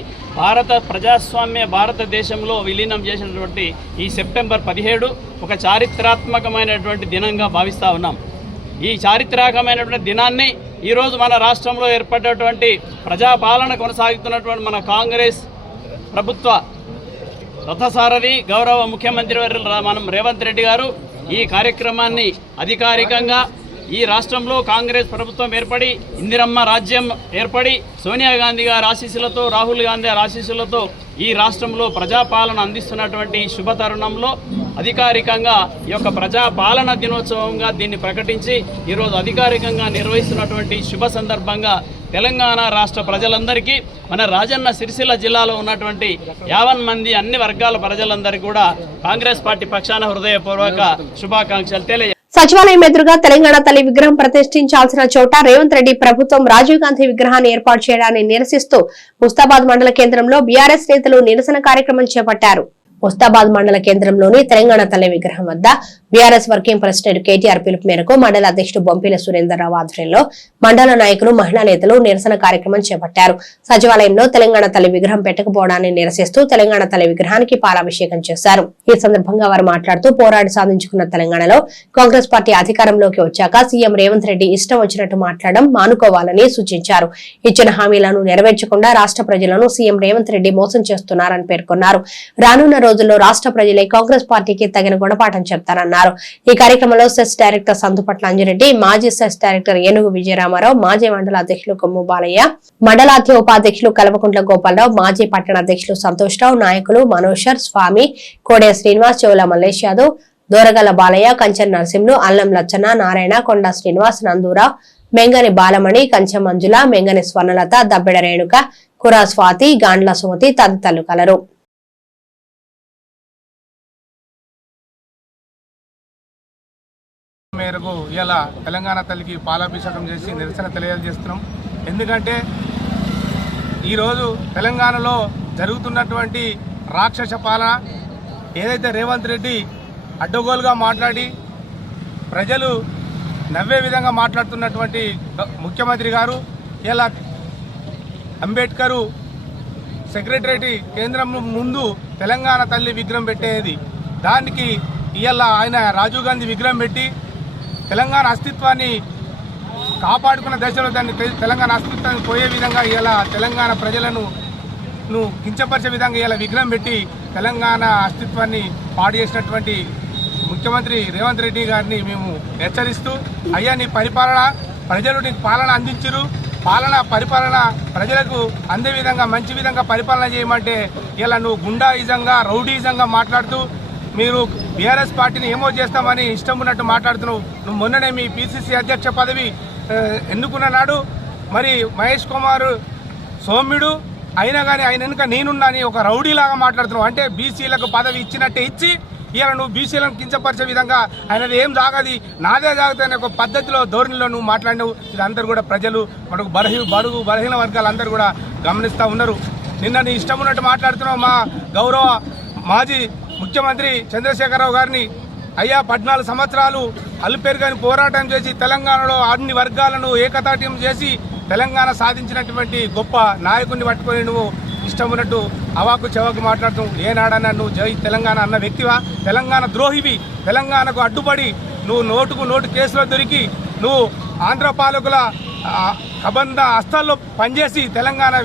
ప్రజాస్వామ్య భారతదేశంలో విలీనం చేసినటువంటి ఈ సెప్టెంబర్ 17 ఒక చారిత్రాత్మకమైనటువంటి దినంగా భావిస్తూ ఉన్నాం. ఈ చారిత్రాత్మకమైనటువంటి దినాన్ని ఈరోజు మన రాష్ట్రంలో ఏర్పడినటువంటి ప్రజాపాలన కొనసాగుతున్నటువంటి మన కాంగ్రెస్ ప్రభుత్వ రథసారథి గౌరవ ముఖ్యమంత్రి మనం రేవంత్ రెడ్డి గారు ఈ కార్యక్రమాన్ని అధికారికంగా ఈ రాష్ట్రంలో కాంగ్రెస్ ప్రభుత్వం ఏర్పడి ఇందిరమ్మ రాజ్యం ఏర్పడి సోనియా గాంధీ గారి ఆశీస్సులతో రాహుల్ గాంధీ గారి ఆశీస్సులతో ఈ రాష్ట్రంలో ప్రజాపాలన అందిస్తున్నటువంటి శుభ తరుణంలో అధికారికంగా ఈ యొక్క ప్రజాపాలన దినోత్సవంగా దీన్ని ప్రకటించి ఈరోజు అధికారికంగా నిర్వహిస్తున్నటువంటి శుభ సందర్భంగా తెలంగాణ రాష్ట్ర ప్రజలందరికీ మన రాజన్న సిరిసిల్ల జిల్లాలో ఉన్నటువంటి 50 మంది అన్ని వర్గాల ప్రజలందరికీ కూడా కాంగ్రెస్ పార్టీ పక్షాన హృదయపూర్వక శుభాకాంక్షలు తెలియ. సచివాలయం ఎదురుగా తెలంగాణ తల్లి విగ్రహం ప్రతిష్ఠించాల్సిన చోట రేవంత్ రెడ్డి ప్రభుత్వం రాజీవ్ గాంధీ విగ్రహాన్ని ఏర్పాటు చేయడాన్ని నిరసిస్తూ ముస్తాబాద్ మండల కేంద్రంలో బీఆర్ఎస్ నేతలు నిరసన కార్యక్రమం చేపట్టారు. ముస్తాబాద్ మండల కేంద్రంలోని తెలంగాణ తల్లి విగ్రహం వద్ద బీఆర్ఎస్ వర్కింగ్ ప్రెసిడెంట్ కేటీఆర్ పిలుపు మేరకు మండల అధ్యక్షుడు బొంపిల సురేందర్రావు ఆధ్వర్యంలో మండల నాయకులు మహిళా నేతలు నిరసన కార్యక్రమం చేపట్టారు. సచివాలయంలో తెలంగాణ తల్లి విగ్రహం పెట్టకపోవడాన్ని నిరసిస్తూ తెలంగాణ తల్లి విగ్రహానికి పాలాభిషేకం చేశారు. ఈ సందర్భంగా వారు మాట్లాడుతూ పోరాడి సాధించుకున్న తెలంగాణలో కాంగ్రెస్ పార్టీ అధికారంలోకి వచ్చాక సీఎం రేవంత్ రెడ్డి ఇష్టం వచ్చినట్టు మాట్లాడడం మానుకోవాలని సూచించారు. ఇచ్చిన హామీలను నెరవేర్చకుండా రాష్ట్ర ప్రజలను సీఎం రేవంత్ రెడ్డి మోసం చేస్తున్నారని పేర్కొన్నారు. రానున్న రోజుల్లో రాష్ట్ర ప్రజలే కాంగ్రెస్ పార్టీకి తగిన గుణపాఠం చెప్తారన్నారు. ఈ కార్యక్రమంలో సెస్ డైరెక్టర్ సందుపట్ల అంజిరెడ్డి, మాజీ సెస్ డైరెక్టర్ ఏనుగు విజయరామారావు, మాజీ మండల అధ్యక్షులు కొమ్ము బాలయ్య, మండలాధ్య ఉపాధ్యక్షులు కల్వకుంట్ల గోపాలరావు, మాజీ పట్టణ అధ్యక్షులు సంతోష్ రావు, నాయకులు మనోషర్, స్వామి, కోడే శ్రీనివాస్, చెవుల మల్లేష్ యాదవ్, దోరగల బాలయ్య, కంచన్ నరసింహులు, అల్లం లచ్చన, నారాయణ, కొండ శ్రీనివాస్, నందూరా, మెంగని బాలమణి, కంచె మంజుల, మెంగని స్వర్ణలత, దబ్బెడ రేణుక, కురా స్వాతి, గాండ్ల సుమతి తదితరులు కలరు. మేరకు ఇలా తెలంగాణ తల్లికి పాలాభిషేకం చేసి నిరసన తెలియజేస్తున్నాం. ఎందుకంటే ఈరోజు తెలంగాణలో జరుగుతున్నటువంటి రాక్షస పాలన ఏదైతే రేవంత్ రెడ్డి అడ్డగోలుగా మాట్లాడి ప్రజలు నవ్వే విధంగా మాట్లాడుతున్నటువంటి ముఖ్యమంత్రి గారు ఇలా అంబేద్కరు సెక్రటరేట్ కేంద్రం ముందు తెలంగాణ తల్లి విగ్రహం పెట్టేది, దానికి ఇవాళ ఆయన రాజీవ్ గాంధీ విగ్రహం పెట్టి తెలంగాణ అస్తిత్వాన్ని కాపాడుకున్న దశలో దాన్ని తెలంగాణ అస్తిత్వాన్ని పోయే విధంగా ఇలా తెలంగాణ ప్రజలను కించపరిచే విధంగా ఇలా విగ్రహం పెట్టి తెలంగాణ అస్తిత్వాన్ని పాడు చేసినటువంటి ముఖ్యమంత్రి రేవంత్ రెడ్డి గారిని మేము హెచ్చరిస్తూ, అయ్యా నీ పరిపాలన ప్రజలు నీకు పాలన అందించరు, పరిపాలన ప్రజలకు అందే విధంగా మంచి విధంగా పరిపాలన చేయమంటే ఇలా నువ్వు గుండాయిజంగా రౌడీజంగా మాట్లాడుతూ మీరు బీఆర్ఎస్ పార్టీని ఏమో చేస్తామని ఇష్టం ఉన్నట్టు మాట్లాడుతున్నావు. నువ్వు మొన్ననే మీ పిసిసి అధ్యక్ష పదవి ఎన్నుకున్న నాడు మరి మహేష్ కుమార్ సౌమ్యుడు అయినా కానీ ఆయన వెనుక నేనున్నాని ఒక రౌడీలాగా మాట్లాడుతున్నావు. అంటే బీసీలకు పదవి ఇచ్చినట్టే ఇచ్చి ఇలా నువ్వు బీసీలను కించపరిచే విధంగా ఆయనది ఏం జాగది నాదే జాగుతాయని ఒక పద్ధతిలో ధోరణిలో నువ్వు మాట్లాడినావు. ఇది అందరూ కూడా ప్రజలు మనకు బలహీన వర్గాలు అందరూ కూడా గమనిస్తూ ఉన్నారు. నిన్న నీ ఇష్టం ఉన్నట్టు మాట్లాడుతున్నావు. మా గౌరవ మాజీ ముఖ్యమంత్రి చంద్రశేఖరరావు గారిని అయ్యా 14 సంవత్సరాలు అల్పేరుగాని పోరాటం చేసి తెలంగాణలో అన్ని వర్గాలను ఏకతాట్యం చేసి తెలంగాణ సాధించినటువంటి గొప్ప నాయకుడిని పట్టుకొని నువ్వు ఇష్టం ఉన్నట్టు అవాకు చెవాకు మాట్లాడుతూ ఏనాడన్నా నువ్వు జై తెలంగాణ అన్న వ్యక్తివా? తెలంగాణ ద్రోహివి. తెలంగాణకు అడ్డుపడి నువ్వు నోటు కేసులో దొరికి నువ్వు ఆంధ్ర పాలకుల కబంధ హస్తాల్లో పనిచేసి తెలంగాణ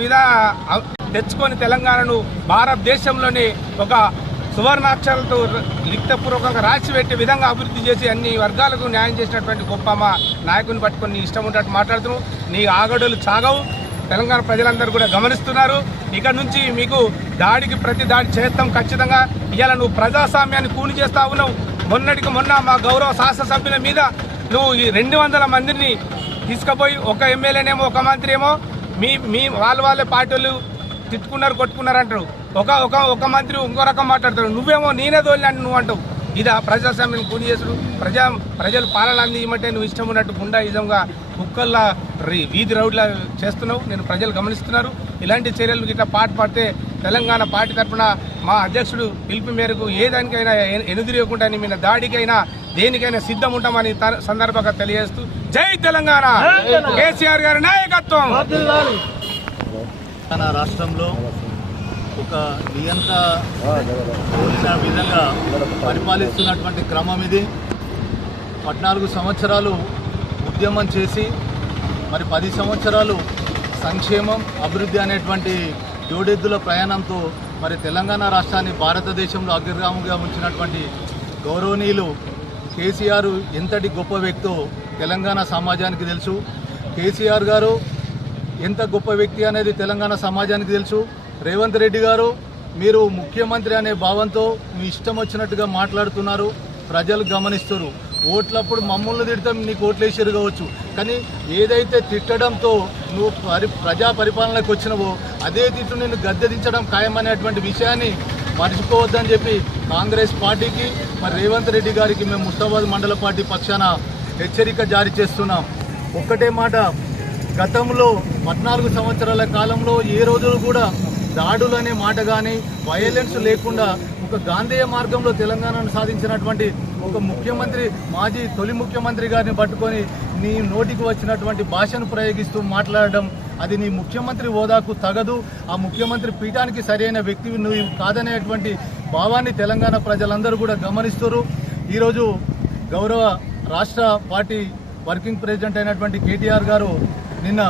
తెచ్చుకొని తెలంగాణను భారతదేశంలోని ఒక సువర్ణాక్షరాలతో లిఖితపూర్వకంగా రాసిపెట్టే విధంగా అభివృద్ధి చేసి అన్ని వర్గాలకు న్యాయం చేసినటువంటి గొప్ప మా నాయకుని పట్టుకొని నీ ఇష్టం ఉన్నట్టు మాట్లాడుతున్నావు. నీ ఆగడులు చాగవు. తెలంగాణ ప్రజలందరూ కూడా గమనిస్తున్నారు. ఇక నుంచి మీకు దాడికి ప్రతి దాడి చేస్తాం ఖచ్చితంగా. ఇవాళ నువ్వు ప్రజాస్వామ్యాన్ని కూని చేస్తా ఉన్నావు. మొన్నటికి మొన్న మా గౌరవ శాసనసభ్యుల మీద నువ్వు ఈ 200 మందిని తీసుకుపోయి ఒక ఎమ్మెల్యేనేమో ఒక మంత్రి ఏమో మీ వాళ్ళే పార్టీలు తిట్టుకున్నారు కొట్టుకున్నారు అంటారు. ఒక మంత్రి ఇంకో రకం మాట్లాడతారు. నువ్వేమో నేనే తోలినాను నువ్వు అంటావు. ఇది ప్రజాస్వామ్యం కూని చేసుడు. ప్రజలు పాలన అందిమంటే నువ్వు ఇష్టం ఉన్నట్టు గుండాయిజంగా కుక్కల్లా వీధి రౌడ్లా చేస్తున్నావు. నేను ప్రజలు గమనిస్తున్నారు. ఇలాంటి చర్యలు ఇట్లా పడితే తెలంగాణ పార్టీ తరఫున మా అధ్యక్షుడు పిలుపు మేరకు ఏ దానికైనా ఎదురుకుండా మీద దాడికైనా దేనికైనా సిద్ధం ఉంటామని సందర్భంగా తెలియజేస్తూ జై తెలంగాణ, కేసీఆర్ గారి నాయకత్వం. తెలంగాణ రాష్ట్రంలో ఒక నియంత్ర పోలిన విధంగా పరిపాలిస్తున్నటువంటి క్రమం ఇది. 14 సంవత్సరాలు ఉద్యమం చేసి మరి 10 సంవత్సరాలు సంక్షేమం అభివృద్ధి అనేటువంటి జోడెద్దుల ప్రయాణంతో మరి తెలంగాణ రాష్ట్రాన్ని భారతదేశంలో అగ్రగామిగా ఉంచినటువంటి గౌరవనీయులు కేసీఆర్ ఎంతటి గొప్ప వ్యక్తో తెలంగాణ సమాజానికి తెలుసు. కేసీఆర్ గారు ఎంత గొప్ప వ్యక్తి అనేది తెలంగాణ సమాజానికి తెలుసు. రేవంత్ రెడ్డి గారు మీరు ముఖ్యమంత్రి అనే భావంతో మీ ఇష్టం వచ్చినట్టుగా మాట్లాడుతున్నారు. ప్రజలు గమనిస్తారు. ఓట్లప్పుడు మమ్మల్ని తిడతాం, నీకు ఓట్లేసారు కావచ్చు, కానీ ఏదైతే తిట్టడంతో నువ్వు ప్రజా పరిపాలనకు వచ్చినవో అదే తిట్టు నిన్ను గద్దెదించడం ఖాయమనేటువంటి విషయాన్ని మర్చిపోవద్దని చెప్పి కాంగ్రెస్ పార్టీకి మరి రేవంత్ రెడ్డి గారికి మేము ముస్తాబాద్ మండల పార్టీ పక్షాన హెచ్చరిక జారీ చేస్తున్నాం. ఒక్కటే మాట, గతంలో 14 సంవత్సరాల కాలంలో ఏ రోజులు కూడా దాడులు అనే మాట కానీ వయలెన్స్ లేకుండా ఒక గాంధేయ మార్గంలో తెలంగాణను సాధించినటువంటి ఒక ముఖ్యమంత్రి, మాజీ తొలి ముఖ్యమంత్రి గారిని పట్టుకొని నీ నోటికి వచ్చినటువంటి భాషను ప్రయోగిస్తూ మాట్లాడడం అది నీ ముఖ్యమంత్రి హోదాకు తగదు. ఆ ముఖ్యమంత్రి పీఠానికి సరైన వ్యక్తివి నువ్వు కాదనేటువంటి భావాన్ని తెలంగాణ ప్రజలందరూ కూడా గమనిస్తారు. ఈరోజు గౌరవ రాష్ట్ర పార్టీ వర్కింగ్ ప్రెసిడెంట్ అయినటువంటి కేటీఆర్ గారు నిన్న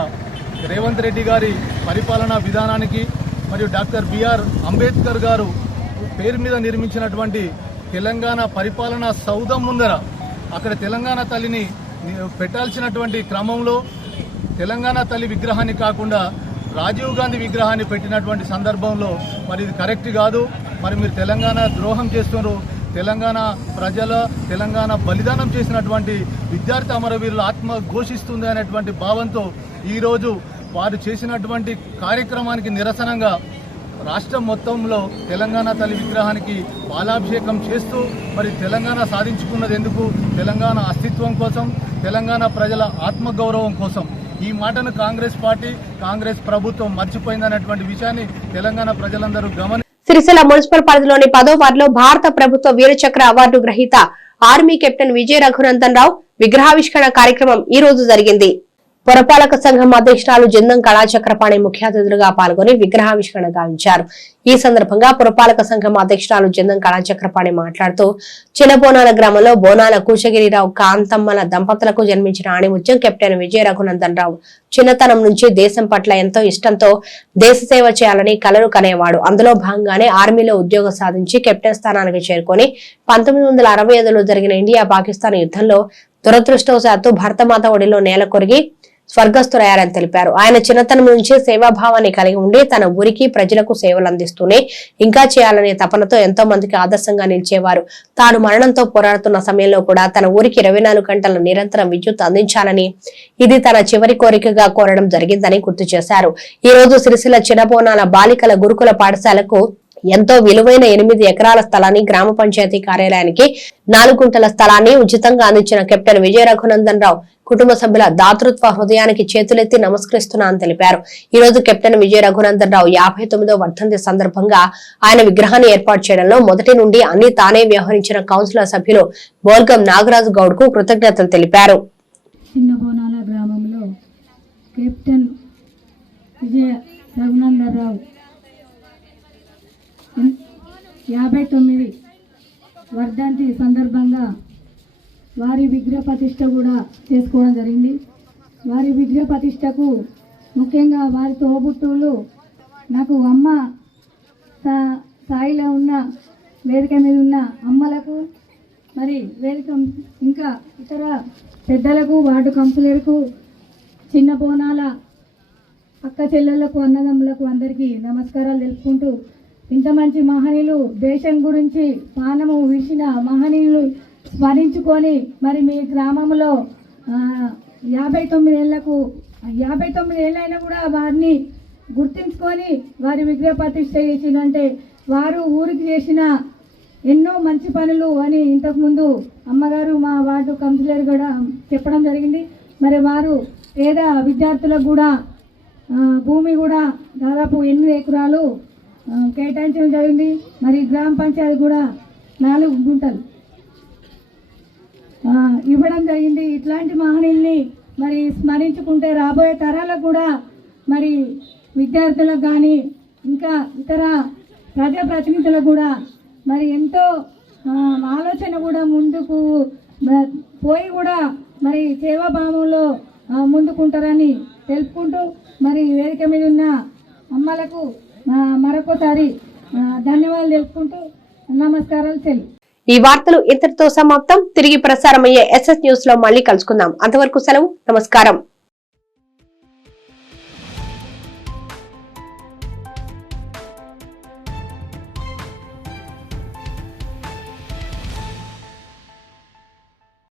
రేవంత్ రెడ్డి గారి పరిపాలనా విధానానికి మరియు డాక్టర్ బిఆర్ అంబేద్కర్ గారు పేరు మీద నిర్మించినటువంటి తెలంగాణ పరిపాలనా సౌధం ముందర అక్కడ తెలంగాణ తల్లిని పెట్టాల్సినటువంటి క్రమంలో తెలంగాణ తల్లి విగ్రహాన్ని కాకుండా రాజీవ్ గాంధీ విగ్రహాన్ని పెట్టినటువంటి సందర్భంలో మరి ఇది కరెక్ట్ కాదు. మరి మీరు తెలంగాణ ద్రోహం చేస్తున్నారు. తెలంగాణ బలిదానం చేసినటువంటి విద్యార్థి అమరవీరుల ఆత్మ ఘోషిస్తుంది అనేటువంటి భావంతో ఈరోజు వారు చేసినటువంటి కార్యక్రమానికి నిరసనంగా రాష్ట్రం మొత్తంలో తెలంగాణ తల్లి విగ్రహానికి పాలాభిషేకం చేస్తూ మరి తెలంగాణ సాధించుకున్నది ఎందుకు? తెలంగాణ అస్తిత్వం కోసం, తెలంగాణ ప్రజల ఆత్మగౌరవం కోసం. ఈ మాటను కాంగ్రెస్ పార్టీ, కాంగ్రెస్ ప్రభుత్వం మర్చిపోయిందనేటువంటి విషయాన్ని తెలంగాణ ప్రజలందరూ సిరిసిల్ల మున్సిపల్ పరిధిలోని 10వ వార్డులో భారత ప్రభుత్వ వీరచక్ర అవార్డు గ్రహీత ఆర్మీ కెప్టెన్ విజయ రఘునందన్ రావు విగ్రహావిష్కరణ కార్యక్రమం ఈ రోజు జరిగింది. పురపాలక సంఘం అధ్యక్షురాలు జందం కళాచక్రపాణి ముఖ్య అతిథులుగా పాల్గొని విగ్రహావిష్కరణ గావించారు. ఈ సందర్భంగా పురపాలక సంఘం అధ్యక్షురాలు జందం కళాచక్రపాణి మాట్లాడుతూ చిన్నబోనాల గ్రామంలో బోనాల కూచగిరిరావు కాంతమ్మల దంపతులకు జన్మించిన ఆణిముత్యం కెప్టెన్ విజయ రఘునందన్ రావు చిన్నతనం నుంచి దేశం పట్ల ఎంతో ఇష్టంతో దేశ సేవ చేయాలని కలలు కనేవాడు. అందులో భాగంగానే ఆర్మీలో ఉద్యోగం సాధించి కెప్టెన్ స్థానానికి చేరుకొని 1965లో జరిగిన ఇండియా పాకిస్తాన్ యుద్ధంలో దురదృష్టవశాత్తు భరతమాత ఒడిలో నేల కొరిగి స్వర్గస్థులయ్యారని తెలిపారు. ఆయన చిన్నతనం నుంచి సేవాభావాన్ని కలిగి ఉండి తన ఊరికి ప్రజలకు సేవలు అందిస్తూనే ఇంకా చేయాలనే తపనతో ఎంతో మందికి ఆదర్శంగా నిలిచేవారు. తాను మరణంతో పోరాడుతున్న సమయంలో కూడా తన ఊరికి 24 గంటల నిరంతరం విద్యుత్ అందించాలని, ఇది తన చివరి కోరికగా కోరడం జరిగిందని గుర్తు చేశారు. ఈ రోజు సిరిసిల్ల చిన్నబోనాల బాలికల గురుకుల పాఠశాలకు ఎంతో విలువైన 8 ఎకరాల స్థలాన్ని, గ్రామ పంచాయతీ కార్యాలయానికి 4 గుంటల స్థలాన్ని ఉచితంగా అందించిన కెప్టెన్ విజయ రఘునందన్ రావు కుటుంబ సభ్యుల దాతృత్వ హృదయానికి చేతులెత్తి నమస్కరిస్తున్నా అని తెలిపారు. ఈ రోజు కెప్టెన్ విజయ రఘునందన్ రావు 59వ వర్ధంతి సందర్భంగా ఆయన విగ్రహాన్ని ఏర్పాటు చేయడంలో మొదటి నుండి అన్ని తానే వ్యవహరించిన కౌన్సిలర్ సభ్యులు బోల్గం నాగరాజు గౌడ్ కు కృతజ్ఞతలు తెలిపారు. చిన్నబోనాల గ్రామంలో కెప్టెన్ విజయ రఘునందన్ రావు 59 వర్ధంతి సందర్భంగా వారి విగ్రహ ప్రతిష్ఠ కూడా చేసుకోవడం జరిగింది. వారి విద్య ప్రతిష్టకు ముఖ్యంగా వారి తోబుట్టువులు నాకు అమ్మ స్థాయిలో ఉన్న వేదిక మీద ఉన్న అమ్మలకు మరి వేదిక ఇంకా ఇతర పెద్దలకు వార్డు కౌన్సిలర్కు చిన్న బోనాల అక్క చెల్లెళ్లకు అన్నదమ్ములకు అందరికీ నమస్కారాలు తెలుపుకుంటూ ఇంత మంచి మహనీయులు దేశం గురించి పానము విడిచిన మహనీయులు స్మరించుకొని మరి మీ గ్రామంలో 59 ఏళ్ళైనా కూడా వారిని గుర్తించుకొని వారి విగ్రహ ప్రతిష్ఠ చేసిందంటే వారు ఊరికి చేసిన ఎన్నో మంచి పనులు అని ఇంతకుముందు అమ్మగారు మా వార్డు కౌన్సిలర్ కూడా చెప్పడం జరిగింది. మరి వారు పేద విద్యార్థులకు కూడా భూమి కూడా దాదాపు 8 ఎకరాలు కేటాయించడం జరిగింది. మరి గ్రామ పంచాయతీ కూడా 4 గుంటలు ఇవ్వడం జరిగింది. ఇట్లాంటి మహనీయుల్ని మరి స్మరించుకుంటే రాబోయే తరాలకు కూడా మరి విద్యార్థులకు కానీ ఇంకా ఇతర ప్రజాప్రతినిధులకు కూడా మరి ఎంతో ఆలోచన కూడా ముందుకు పోయి కూడా మరి సేవాభావంలో ముందుకుంటారని తెలుపుకుంటూ మరి వేదిక మీద ఉన్న అమ్మలకు మరొకసారి ధన్యవాదాలు తెలుపుకుంటూ నమస్కారాలు తెలుపు. ఈ వార్తలు ఇంతటితో సమాప్తం. తిరిగి ప్రసారమయ్యే SS న్యూస్ లో మళ్ళీ కలుసుకుందాం. అంతవరకు సెలవు. నమస్కారం.